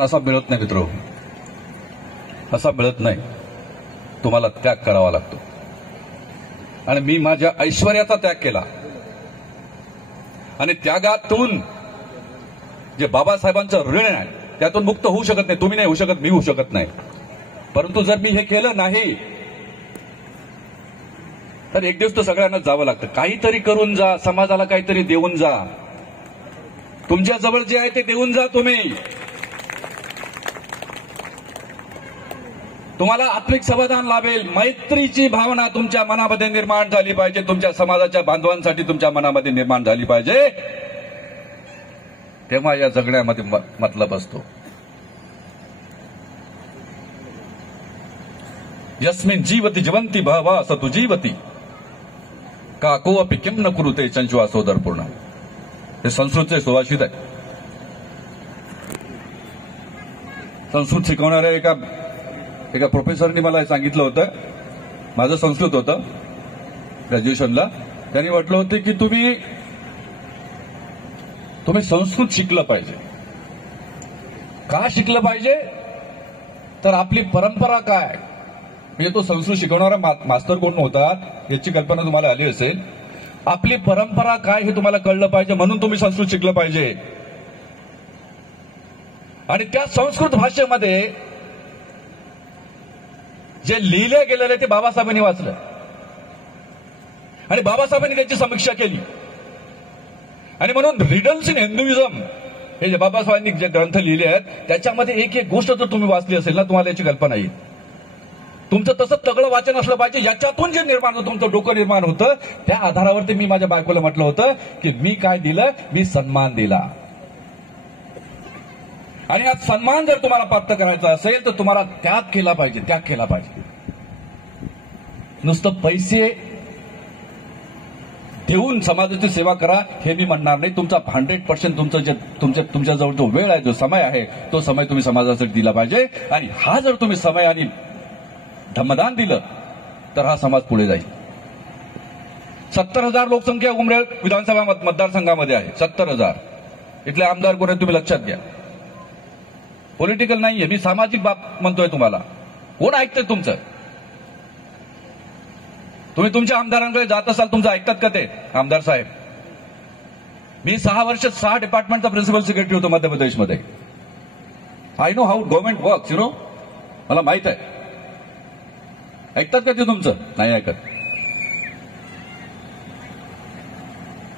असा मिळत नाही मित्र, असा मिळत नाही। तुम्हाला त्याग करावा लागतो, आणि मी माझ्या ऐश्वर्याचा त्याग केला, आणि त्यागातून जे बाबासाहेबांचं ऋण आहे त्यातून मुक्त होऊ शकत नाही। तुम्ही नाही होऊ शकत, मी होऊ शकत नाही। परंतु जर मी हे केलं नाही तर एक दिवस तर सगळ्यांना जावं लागतं। काहीतरी करून जा, समाजाला काहीतरी देऊन जा। तुमच्या जवळ जे आहे ते देऊन जा तुम्ही। तुम्हाला आत्मिक समाधान लाभेल। मैत्रीची भावना तुमच्या मनामध्ये निर्माण झाली पाहिजे, तुमच्या समाजाच्या बांधवांसाठी तुमच्या मनामध्ये निर्माण झाली पाहिजे, तेव्हा या जगण्यामध्ये मतलब असतो। यस्मिन् जीवति जीवंती भावा सतु जीवती काको अपि किम न कुरुते चंचुआ सोदरपूर्ण। हे संस्कृतचे सुभाषित आहे। संस्कृत शिकवणाऱ्या एका प्रोफेसरनी मला हे सांगितलं होतं। माझं संस्कृत होतं ग्रॅज्युएशनला। त्यांनी म्हटलं होतं की तुम्ही संस्कृत शिकलं पाहिजे। का शिकलं पाहिजे? तर आपली परंपरा काय, म्हणजे तो संस्कृत शिकवणारा मास्तर कोण होता याची कल्पना तुम्हाला आली असेल। आपली परंपरा काय हे तुम्हाला कळलं पाहिजे, म्हणून तुम्ही संस्कृत शिकलं पाहिजे। आणि त्या संस्कृत भाषेमध्ये जे लिहिले गेलेले ते बाबासाहेबांनी वाचलं, आणि बाबासाहेबांनी त्याची समीक्षा केली। आणि म्हणून रिडल्स इन हिंदुइझम हे जे बाबासाहेबांनी जे ग्रंथ लिहिले आहेत त्याच्यामध्ये एक एक गोष्ट जर तुम्ही वाचली असेल ना, तुम्हाला याची कल्पना येईल। तुमचं तसं तगडं वाचन असलं पाहिजे, याच्यातून जे निर्माण होतं, तुमचं डोकं निर्माण होतं। त्या आधारावरती मी माझ्या बायकोला म्हटलं होतं की मी काय दिलं? मी सन्मान दिला। आणि आज सन्मान जर तुम्हाला प्राप्त करायचा असेल तर तुम्हाला त्याग केला पाहिजे। नुसतं पैसे देऊन समाजाची सेवा करा हे मी म्हणणार नाही। तुमचा 100% तुमच्याजवळ जो वेळ आहे, जो समय आहे, तो समय तुम्ही समाजासाठी दिला पाहिजे। आणि हा जर तुम्ही समय आणि धम्मदान दिलं तर हा समाज पुढे जाईल। 70,000 लोकसंख्या उमरेड विधानसभा मतदारसंघामध्ये आहे। 70,000 इथले आमदार कोण आहेत तुम्ही लक्षात घ्या। पॉलिटिकल नाहीये, मी सामाजिक बाब म्हणतोय तुम्हाला। कोण ऐकतंय तुमचं? तुम्ही तुमच्या आमदारांकडे जात असाल, तुमचं ऐकतात का ते आमदार साहेब? मी 6 वर्ष 6 डिपार्टमेंटचा प्रिन्सिपल सेक्रेटरी होतो मध्य प्रदेशमध्ये. I know how government works, you know, मला माहित आहे. ऐकतात का ते तुमचं? नाही ऐकत.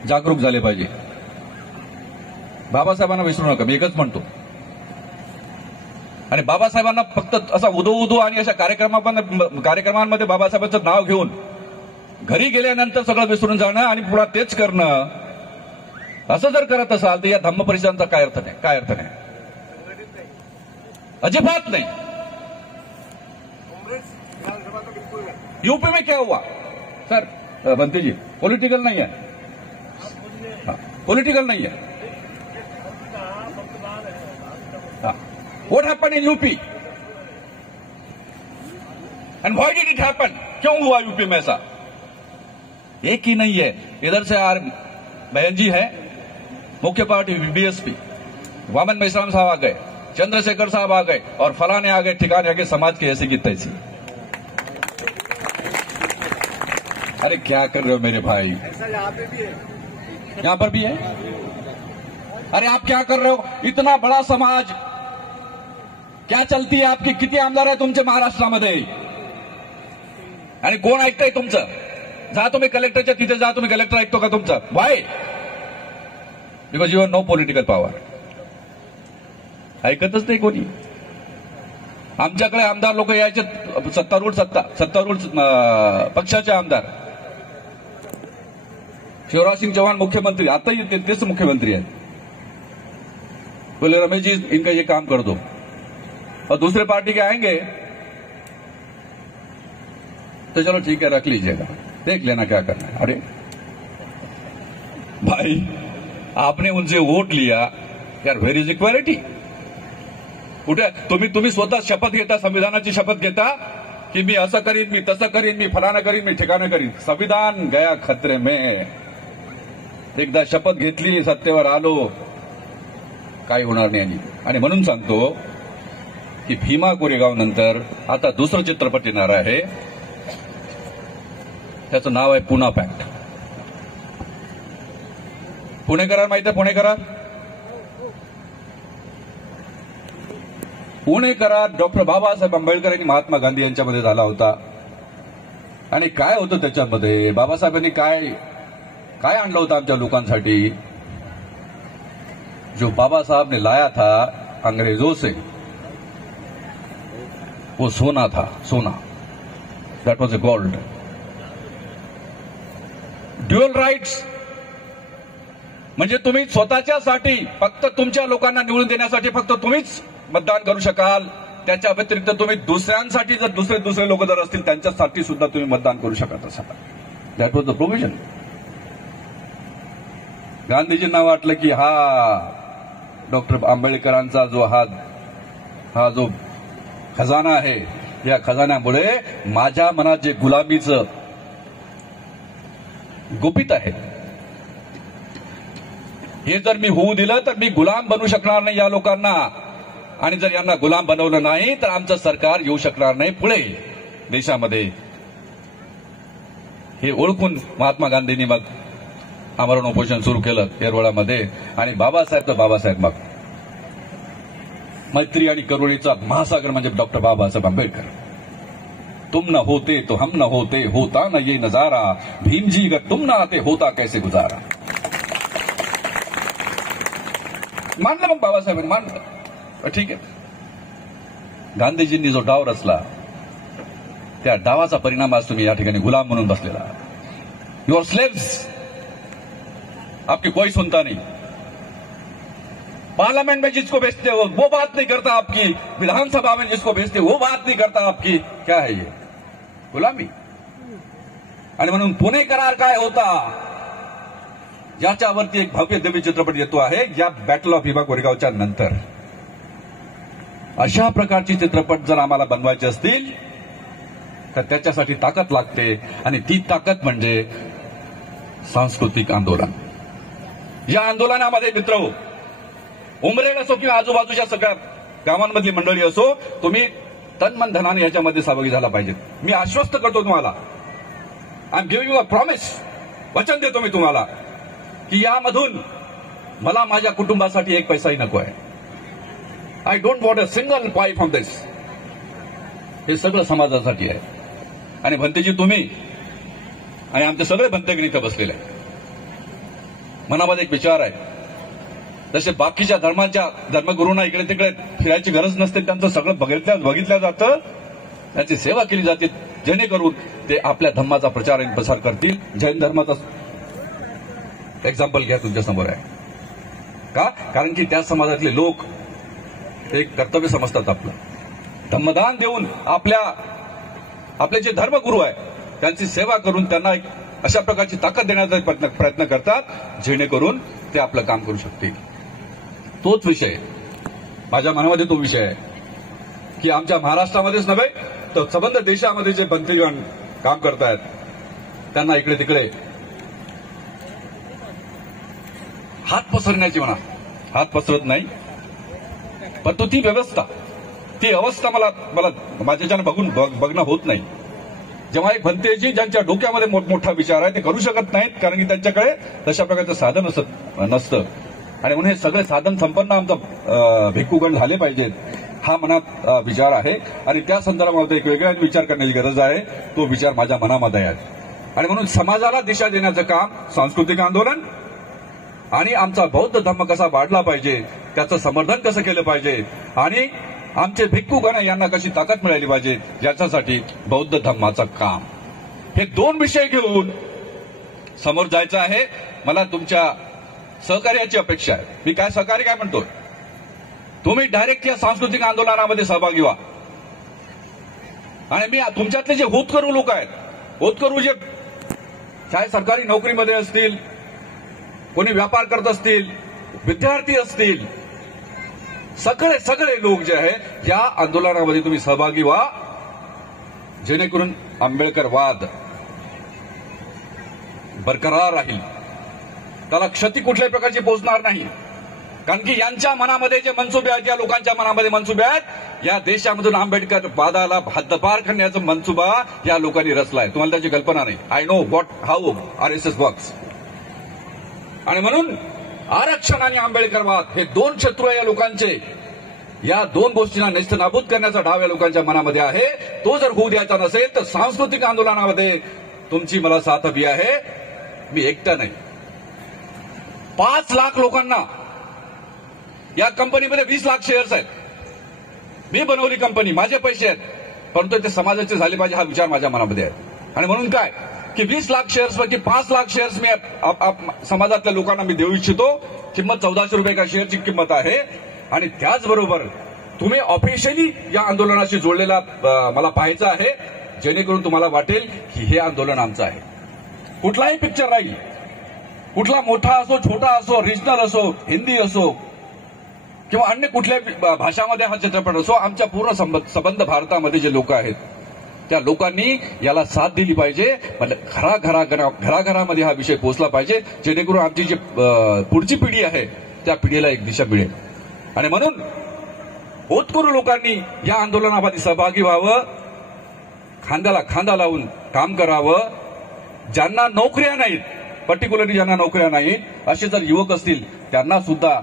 जागरूक झाले पाहिजे. बाबासाहेबांना विसरू नका, मी एकच म्हणतो. आणि बाबासाहेबांना फक्त असा उदो आणि अशा कार्यक्रमांमध्ये बाबासाहेबांचं नाव घेऊन घरी गेल्यानंतर सगळं विसरून जाणं आणि पुन्हा तेच करणं, असं जर करत असाल तर या धम्म परिषदांचा काय अर्थ नाही. काय अर्थ नाही, अजिबात नाही. यूपी में क्या हुआ सर बंटी जी? पॉलिटिकल नहीं है, पॉलिटिकल नहीं है. What happened in UP? And why did it happen? क्यों हुआ यूपी में ऐसा? एक ही नहीं है. इधर से आर बहन जी है, मुख्य पार्टी बीएसपी, वामन मेश्राम साहब आ गए, चंद्रशेखर साहब आ गए, और फलाने आ गए, ठिकाने आ गए, समाज की ऐसी की तैसी. अरे क्या कर रहे हो मेरे भाई? ऐसा यहाँ पे भी है. यहां पर भी है. अरे आप क्या कर रहे हो? इतना बड़ा समाज, क्या चलती आहे आपकी? किती आमदार आहे तुमचे महाराष्ट्रामध्ये? आणि कोण ऐकतंय तुमचं? जा तुम्ही कलेक्टरच्या तिथे जा, तुम्ही कलेक्टर ऐकतो का तुमचं? Why? Because you have no political power. ऐकतच नाही कोणी. आमच्याकडे आमदार लोक यायचे, सत्तारूढ पक्षाचे आमदार. शिवराज सिंह चौहान मुख्यमंत्री, आताही तेच मुख्यमंत्री आहेत. बोले रमेश जी इनका ये काम कर दो, और दूसरे पार्टी के आएंगे तो चलो ठीक है रख लीजिएगा, देख लेना क्या करना है. अरे भाई, आपने उनसे वोट लिया यार, व्हेर इज इक्वॅलिटी? कुठे तुम्ही स्वतः शपथ घेता, संविधानाची शपथ घेता की मी असं करीन, मी तसं करीन, मी फलाना करीन, मी ठिकाणं करीन. संविधान गया खतरे में. एकदा शपथ घेतली, सत्तेवर आलो, काही होणार नाही. आणि म्हणून सांगतो की भीमा कोरेगाव नंतर आता दुसरं चित्रपट येणार आहे, त्याचं नाव आहे पुणा पॅक्ट. पुणेकरांना माहिती आहे? पुणेकरात डॉक्टर बाबासाहेब आंबेडकर आणि महात्मा गांधी यांच्यामध्ये झाला होता. आणि काय होतं त्याच्यामध्ये? बाबासाहेबांनी काय आणलं होतं आमच्या लोकांसाठी? जो बाबा साहब ने लाया था अंग्रेजों से, वो सोना था, सोना. That was a gold. Dual rights म्हणजे तुम्ही स्वतःच्यासाठी, फक्त तुमच्या लोकांना निवडून देण्यासाठी फक्त तुम्हीच मतदान करू शकाल. त्याच्या व्यतिरिक्त तुम्ही दुसऱ्यांसाठी, जर दुसरे लोक जर असतील त्यांच्यासाठी सुद्धा तुम्ही मतदान करू शकत असाल. That was the provision. गांधीजींना वाटलं की हा डॉक्टर आंबेडकरांचा जो हा जो खजाना आहे, या खजान्यामुळे माझ्या मनात जे गुलामीचं गुपित आहे, हे जर मी होऊ दिलं तर मी गुलाम बनू शकणार नाही या लोकांना. आणि जर यांना गुलाम बनवलं नाही तर आमचं सरकार येऊ शकणार नाही पुढे देशामध्ये. हे ओळखून महात्मा गांधींनी मग आमरण उपोषण सुरू केलं येरवळामध्ये. आणि बाबासाहेब मग मैत्री आणि करुणेचा महासागर म्हणजे डॉक्टर बाबासाहेब आंबेडकर. तुम न होते तो हम न होते, होता न ये नजारा, भीमजी अगर तुम न आते होता कैसे गुजारा. मानलं मग बाबासाहेबांनी, मानलं, ठीक आहे. गांधीजींनी जो डाव रचला, त्या डावाचा परिणाम आज तुम्ही या ठिकाणी गुलाम म्हणून बसलेला. युअर स्लेव्स, आपकी कोई सुनता नहीं. पार्लियामेंट में जिसको भेजते हो वो बात नहीं करता आपकी, विधानसभा में जिसको भेजते वो बात नहीं करता आपकी. क्या है ये? गुलामी. आणि म्हणून पुणे करार काय होता, याच्यावरती एक भव्य दिव्य चित्रपट येतो आहे या बॅटल ऑफ भीमा कोरेगावच्या नंतर. अशा प्रकारचे चित्रपट जर आम्हाला बनवायचे असतील तर त्याच्यासाठी ताकद लागते. आणि ती ताकद म्हणजे सांस्कृतिक आंदोलन. या आंदोलनामध्ये मित्र उमरेड असो किंवा आजूबाजूच्या सगळ्या गावांमधली मंडळी असो, तुम्ही तन्मन धनाने याच्यामध्ये सहभागी झाला पाहिजे. मी आश्वस्त करतो तुम्हाला, I am giving you a promise, वचन देतो मी तुम्हाला की यामधून मला माझ्या कुटुंबासाठी एक पैसाही नको आहे. I don't want a single पाय फ्रॉम दिस. हे सगळं समाजासाठी आहे. आणि भंतेजी तुम्ही आणि आमचे सगळे भंतेगण इथं बसलेले आहे. मनामध्ये एक विचार आहे, जसे बाकीच्या धर्मगुरूंना इकडे तिकडे फिरायची गरज नसते, त्यांचं सगळं बघितलं जातं, त्यांची सेवा केली जाते, जेणेकरून ते आपल्या धर्माचा प्रचार आणि प्रसार करतील. जैन धर्माचा एक्झाम्पल घ्या, तुमच्या समोर आहे का? कारण की त्या समाजातले लोक एक कर्तव्य समजतात आपलं, धम्मदान देऊन आपले जे धर्मगुरू आहे त्यांची सेवा करून त्यांना एक अशा प्रकारची ताकद देण्याचा प्रयत्न करतात, जेणेकरून ते आपलं काम करू शकतील. तोच विषय माझ्या मनामध्ये, तो विषय आहे की आमच्या महाराष्ट्रामध्येच नव्हे तर संबंध देशामध्ये जे भंतेगण काम करतायत त्यांना इकडे तिकडे हात पसरण्याची म्हणा, हात पसरत नाही, परंतु ती व्यवस्था, ती अवस्था मला माझ्याच्यानं बघणं होत नाही. जेव्हा एक भंतेजी ज्यांच्या डोक्यामध्ये मोठमोठा विचार आहे ते करू शकत नाहीत, कारण की त्यांच्याकडे तशा प्रकारचं साधन नसतं. आणि म्हणून हे सगळे साधन संपन्न आमचा भिक्खूगण झाले पाहिजेत, हा मनात विचार आहे. आणि त्या संदर्भामध्ये एक वेगळा विचार करण्याची गरज आहे. तो विचार माझ्या मनामध्ये आहे. आणि म्हणून समाजाला दिशा देण्याचं काम सांस्कृतिक आंदोलन आणि आमचा बौद्ध धर्म कसा वाढला पाहिजे, त्याचं समर्थन कसं केलं पाहिजे, आणि आमचे भिक्खूगण यांना कशी ताकद मिळाली पाहिजे, याच्यासाठी बौद्ध धर्माचं काम, हे दोन विषय घेऊन समोर जायचं आहे. मला तुमच्या सहकार्याची अपेक्षा आहे. मी काय सहकार्य काय म्हणतोय, तुम्ही डायरेक्ट या सांस्कृतिक आंदोलनामध्ये सहभागी व्हा. आणि मी तुमच्यातले जे होतकरू लोक आहेत, होतकरू जे चाहे सरकारी नोकरीमध्ये असतील, कोणी व्यापार करत असतील, विद्यार्थी असतील, सगळे लोक जे आहे या आंदोलनामध्ये तुम्ही सहभागी व्हा, जेणेकरून आंबेडकरवाद बरकरार राहील, त्याला क्षती कुठल्याही प्रकारची पोहोचणार नाही. कारण की यांच्या मनामध्ये जे मनसुबे आहेत, या लोकांच्या मनामध्ये मनसुबे आहेत, या देशामधून आंबेडकरवादाला हद्दपार करण्याचा मनसुबा या लोकांनी रचलाय. तुम्हाला त्याची कल्पना नाही. I know how RSS works. आणि म्हणून आरक्षण आणि आंबेडकरवाद हे दोन शत्रू आहे या लोकांचे. या दोन गोष्टींना नेस्तनाबूत करण्याचा डाव या लोकांच्या मनामध्ये आहे. तो जर होऊ द्यायचा नसेल तर सांस्कृतिक आंदोलनामध्ये तुमची मला साथ हवी आहे. मी एकटा नाही, 5 लाख लोकांना, या कंपनीमध्ये 20 लाख शेअर्स आहेत. मी बनवली कंपनी, माझे पैसे आहेत, परंतु ते समाजाचे झाले पाहिजे हा विचार माझ्या मनामध्ये आहे. आणि म्हणून काय की 20 लाख शेअर्सपैकी 5 लाख शेअर्स मी समाजातल्या लोकांना मी देऊ इच्छितो. किंमत 1400 रुपये का शेअरची किंमत आहे. आणि त्याचबरोबर तुम्ही ऑफिशियली या आंदोलनाशी जोडलेला मला पाहायचं आहे, जेणेकरून तुम्हाला वाटेल की हे आंदोलन आमचं आहे. कुठलाही पिक्चर राहील, कुठला मोठा असो, छोटा असो, रिजनल असो, हिंदी असो किंवा अन्य कुठल्या भाषामध्ये हा चित्रपट असो, आमच्या पूर्ण संबंध भारतामध्ये जे लोक आहेत त्या लोकांनी याला साथ दिली पाहिजे. म्हणजे घराघरामध्ये हा विषय पोहोचला पाहिजे, जेणेकरून आमची जी पुढची पिढी आहे त्या पिढीला एक दिशा मिळेल. आणि म्हणून होतकरू लोकांनी या आंदोलनामध्ये सहभागी व्हावं, खांद्याला खांदा लावून काम करावं. ज्यांना नोकऱ्या नाहीत, पर्टिक्युलरली ज्यांना नोकऱ्या नाहीत, असे जर युवक असतील त्यांना सुद्धा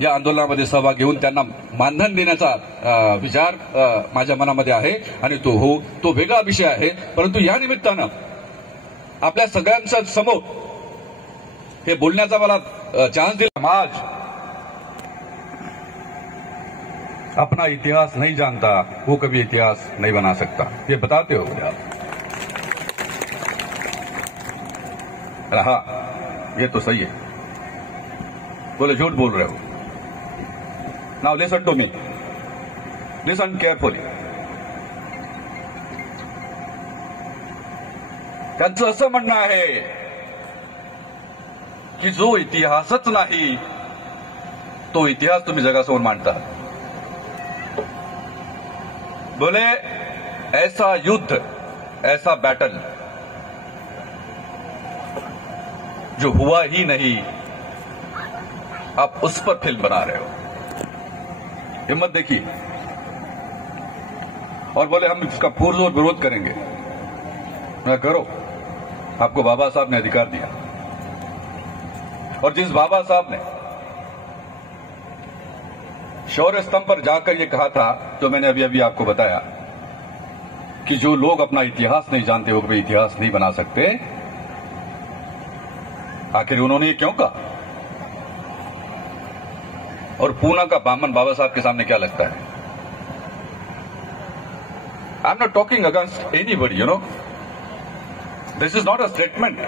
या आंदोलनामध्ये सहभाग घेऊन त्यांना मानधन देण्याचा विचार माझ्या मनामध्ये आहे. आणि तो वेगळा विषय आहे. परंतु या निमित्तानं आपल्या सगळ्यांच्या समोर हे बोलण्याचा मला चान्स दिला. समाज अपना इतिहास नहीं जानता, वो कभी इतिहास नहीं बना सकता. ये बताते हो हाँ, ये तो सही है. बोले झूठ बोल रहे हो. Now listen to me, listen carefully. त्यांचं असं म्हणणं आहे की जो इतिहासच नाही तो इतिहास तुम्ही जगासमोर मांडता. बोले ऐसा युद्ध, ऐसा बैटल जो हुआ ही नहीं, आप उस पर फिल्म बना रहे हो. हिम्मत देखिए. और बोले हम इसका पुरजोर विरोध करेंगे. मैं करो, आपको बाबा साहब ने अधिकार दिया. और जिस बाबा साहब ने शौर्य स्तंभ पर जाकर ये कहा था, जो मैंने अभी अभी आपको बताया, कि जो लोग अपना इतिहास नहीं जानते वो कभी इतिहास नहीं बना सकते। आखिर उन्होंने ये क्यों कहा? और पूना का बामन बाबा साहब के सामने क्या लगता है? I am not talking against anybody, you know, this is not a statement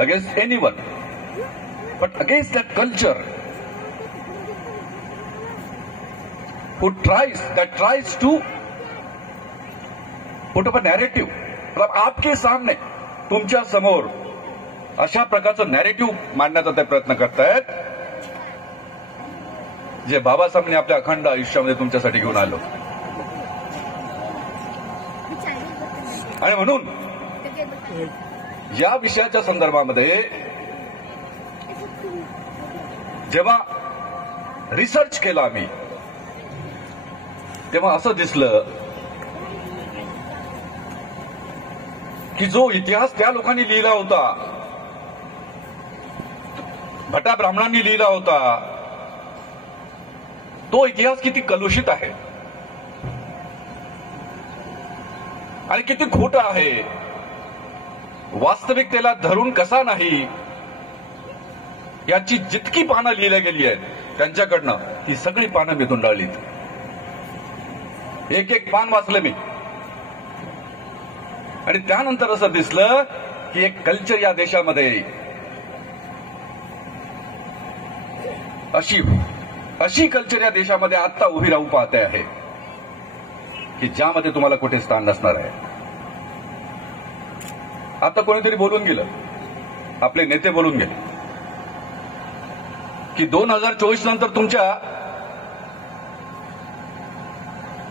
against anyone, but against that culture who tries to put up a narrative. मतलब आपके सामने, तुमच्या समोर अशा प्रकारचं नॅरेटिव्ह मांडण्याचा ते प्रयत्न करतायत जे बाबासाहेबांनी आपल्या अखंड आयुष्यामध्ये तुमच्यासाठी घेऊन आलो. आणि म्हणून या विषयाच्या संदर्भामध्ये जेव्हा रिसर्च केला आम्ही, तेव्हा असं दिसलं की जो इतिहास त्या लोकांनी लिहिला होता, भटा ब्राह्मणांनी लिहिला होता, तो इतिहास किती कलुषित आहे आणि किती खोटा आहे, वास्तविकतेला धरून कसा नाही, याची जितकी पानं लिहिल्या गेली आहेत त्यांच्याकडनं ती सगळी पानं मी धुंडाळलीत. एक एक पान वाचलं मी. आणि त्यानंतर असं दिसलं की एक कल्चर या देशामध्ये अशी कल्चर या देशामध्ये आता उभी राहू पाहते आहे की ज्यामध्ये तुम्हाला कुठे स्थान नसणार आहे. आता कोणीतरी बोलून गेलं, आपले नेते बोलून गेले की 2024 नंतर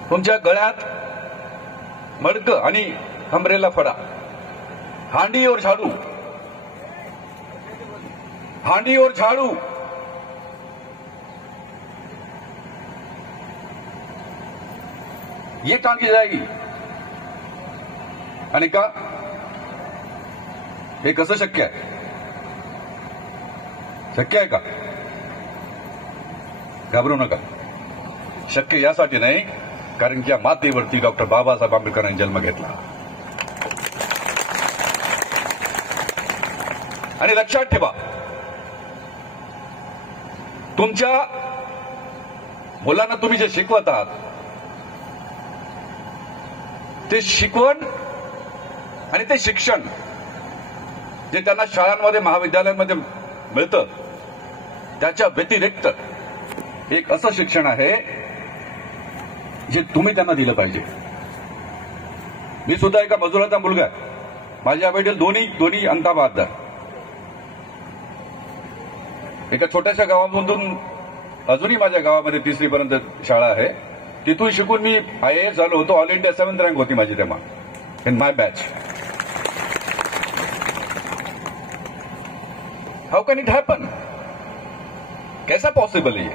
तुमच्या गळ्यात मडकं आणि अम्ब्रेला फडा, हांडी और झाड़ू, हांडी और झाड़ू, ये टांगी जाएगी. आणि का हे कसं शक्य आहे? शक्य आहे का? घाबरू नका. शक्य यासाठी नाही कारण की या मातेवरती डॉक्टर बाबासाहेब आंबेडकरांनी जन्म घेतला. आणि लक्षात ठेवा, तुमच्या मुलांना तुम्ही जे शिकवत आहात ते शिकवण आणि ते शिक्षण जे त्यांना शाळांमध्ये महाविद्यालयांमध्ये मिळतं त्याच्या व्यतिरिक्त एक असं शिक्षण आहे जे तुम्ही त्यांना दिलं पाहिजे. मी सुद्धा एका मजुराचा मुलगा आहे. माझ्या वडील दोन्ही अंताबहाद्दर. एका छोट्याशा गावामधून अजूनही माझ्या गावामध्ये 3री पर्यंत शाळा आहे. तिथून शिकून मी IAS झालो होतो. ऑल इंडिया 7th रँक होती माझी तेव्हा in my batch. How can it happen? कैसा पॉसिबल आहे?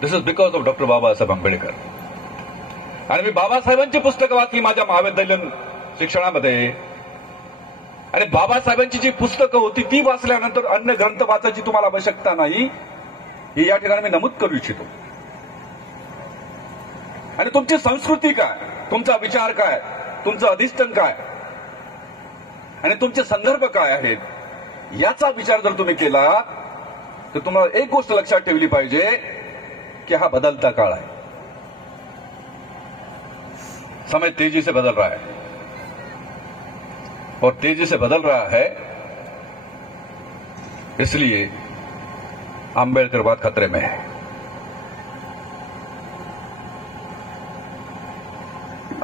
This is because of doctor Babasaheb Ambedkar. आणि मी बाबासाहेबांची पुस्तकं वाचली माझ्या महाविद्यालयीन शिक्षणामध्ये. आणि बाबासाहेबांची जी पुस्तकं होती ती वाचल्यानंतर अन्य ग्रंथ वाचायची तुम्हाला आवश्यकता नाही हे या ठिकाणी मी नमूद करू इच्छितो. आणि तुमची संस्कृती काय, तुमचा विचार काय, तुमचं अधिष्ठान काय आणि तुमचे संदर्भ काय आहेत याचा विचार जर तुम्ही केला तर तुम्हाला एक गोष्ट लक्षात ठेवली पाहिजे कि हा बदलता काळ आहे. समय तेजी से बदल रहा है और तेजी से बदल रहा है, इसलिए आंबेडकरवाद खतरे में है.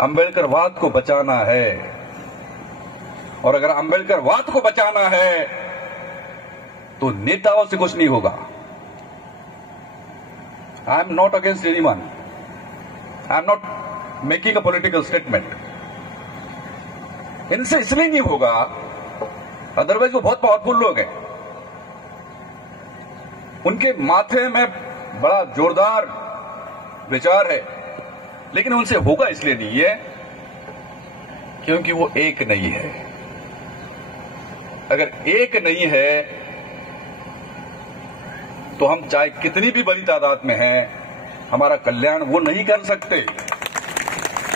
आंबेडकरवाद को बचाना है और अगर आंबेडकरवाद को बचाना है तो नेताओं से कुछ नहीं होगा. I am not against anyone. I am not making a political statement. इनसे इसलिए नहीं होगा, अदरवाइज वो बहुत पावरफुल लोग हैं. उनके माथे में बड़ा जोरदार विचार है, लेकिन उनसे होगा इसलिए नहीं है क्योंकि वो एक नहीं है. अगर एक नहीं है तो हम चाहे कितनी भी बड़ी तादाद में हैं, हमारा कल्याण वो नहीं कर सकते,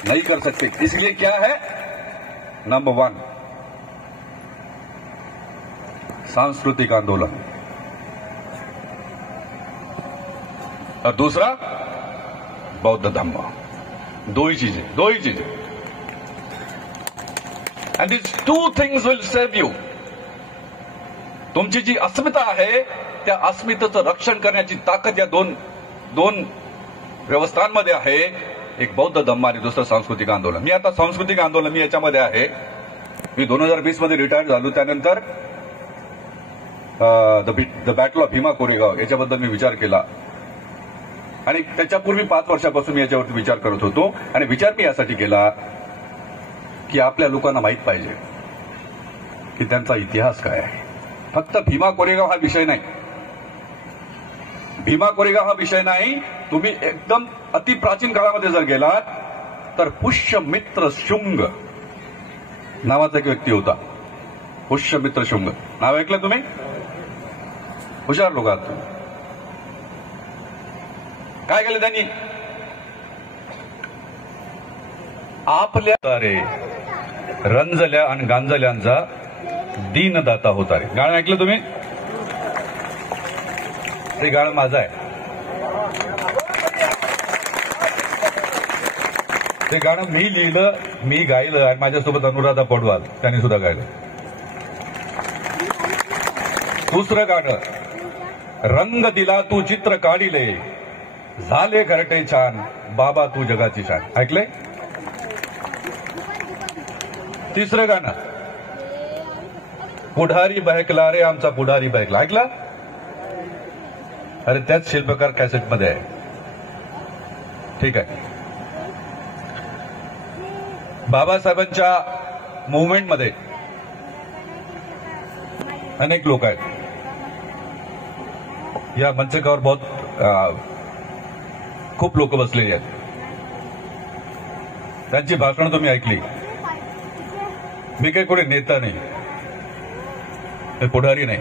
नहीं कर सकते। इसलिए क्या है, नंबर 1 सांस्कृतिक आंदोलन, और दूसरा बौद्ध धम्म। दो ही चीजें। End this 2 things will save you. तुमची जी अस्मिता आहे त्या अस्मितेचं रक्षण करण्याची ताकद या दोन व्यवस्थांमध्ये आहे, एक बौद्ध धम्म आणि दुसरं सांस्कृतिक आंदोलन। मी आता सांस्कृतिक आंदोलन मी याच्यामध्ये आहे। मी 2020 मध्ये रिटायर झालो, त्यानंतर the battle of Bhima Koregaon याच्याबद्दल मी विचार केला, आणि त्याच्यापूर्वी 5 वर्षापासून मी याच्यावरती विचार करत होतो। आणि विचार मी यासाठी केला की आपल्या लोकांना माहीत पाहिजे की त्यांचा इतिहास काय आहे। फक्त भीमा कोरेगाव हा विषय नाही, भीमा कोरेगाव हा विषय नाही। तुम्ही एकदम अतिप्राचीन काळामध्ये जर गेलात तर पुष्यमित्र शुंग नावाचा एक व्यक्ती होता। पुष्यमित्र शुंग नाव ऐकलं तुम्ही? हुशार लोक आहात तुम्ही। काय केलं त्यांनी? आपल्या रे रंजल्या आणि गांजल्यांचा दीनदाता होता रे। गाणं ऐकलं तुम्ही? ते गाणं माझं आहे। ते गाणं मी लिहिलं, मी गायलं, आणि माझ्यासोबत अनुराधा पौडवाल त्यांनी सुद्धा गायलं। दुसरं गाणं, रंग दिला तू चित्र काढिले, झाले घरटे छान, बाबा तू जगाची शान। ऐकले? तिसरं गाणं, पुढारी बहकला रे आमचा पुढारी बहकला। ऐकला? अरे त्याच शिल्पकार कॅसेटमध्ये आहे। ठीक आहे। बाबासाहेबांच्या मुव्हमेंटमध्ये अनेक लोक आहेत। या मंचकावर खूप लोक बसलेली आहेत। त्यांची भाषणं तुम्ही ऐकली। मी काही कोणी नेता नाही, मी पुढारी नाही,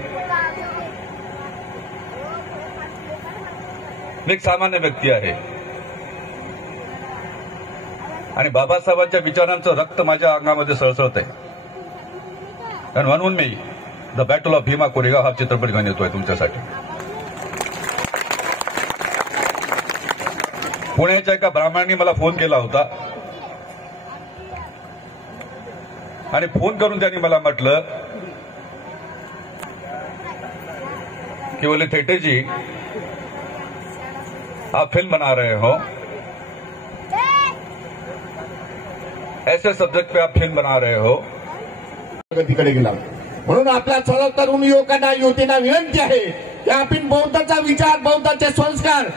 मी एक सामान्य व्यक्ती आहे, आणि बाबासाहेबांच्या विचारांचं रक्त माझ्या अंगामध्ये सळसळत आहे। आणि म्हणून me the battle of Bhima Koregaon हा चित्रपट घेऊन येतोय तुमच्यासाठी। पुण्याच्या एका ब्राह्मणांनी मला फोन केला होता, आणि फोन करून त्यांनी मला म्हटलं कि बोले थेटे जी आप फिल्म बना रहे हो, ऐसे सब्जेक्ट पे आप फिल्म बना रहे हो। प्रगतीकडे गेला, म्हणून आपल्या सर्व तरुण युवकांना युवतींना विनंती आहे की आपण बौद्धाचा विचार, बौद्धाचे संस्कार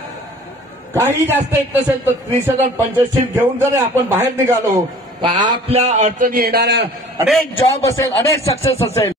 काही जास्त येत नसेल तर 30,085 घेऊन जर आपण बाहेर निघालो तर आपल्या अडचणी येणाऱ्या अनेक जॉब असेल, अनेक सक्सेस असेल,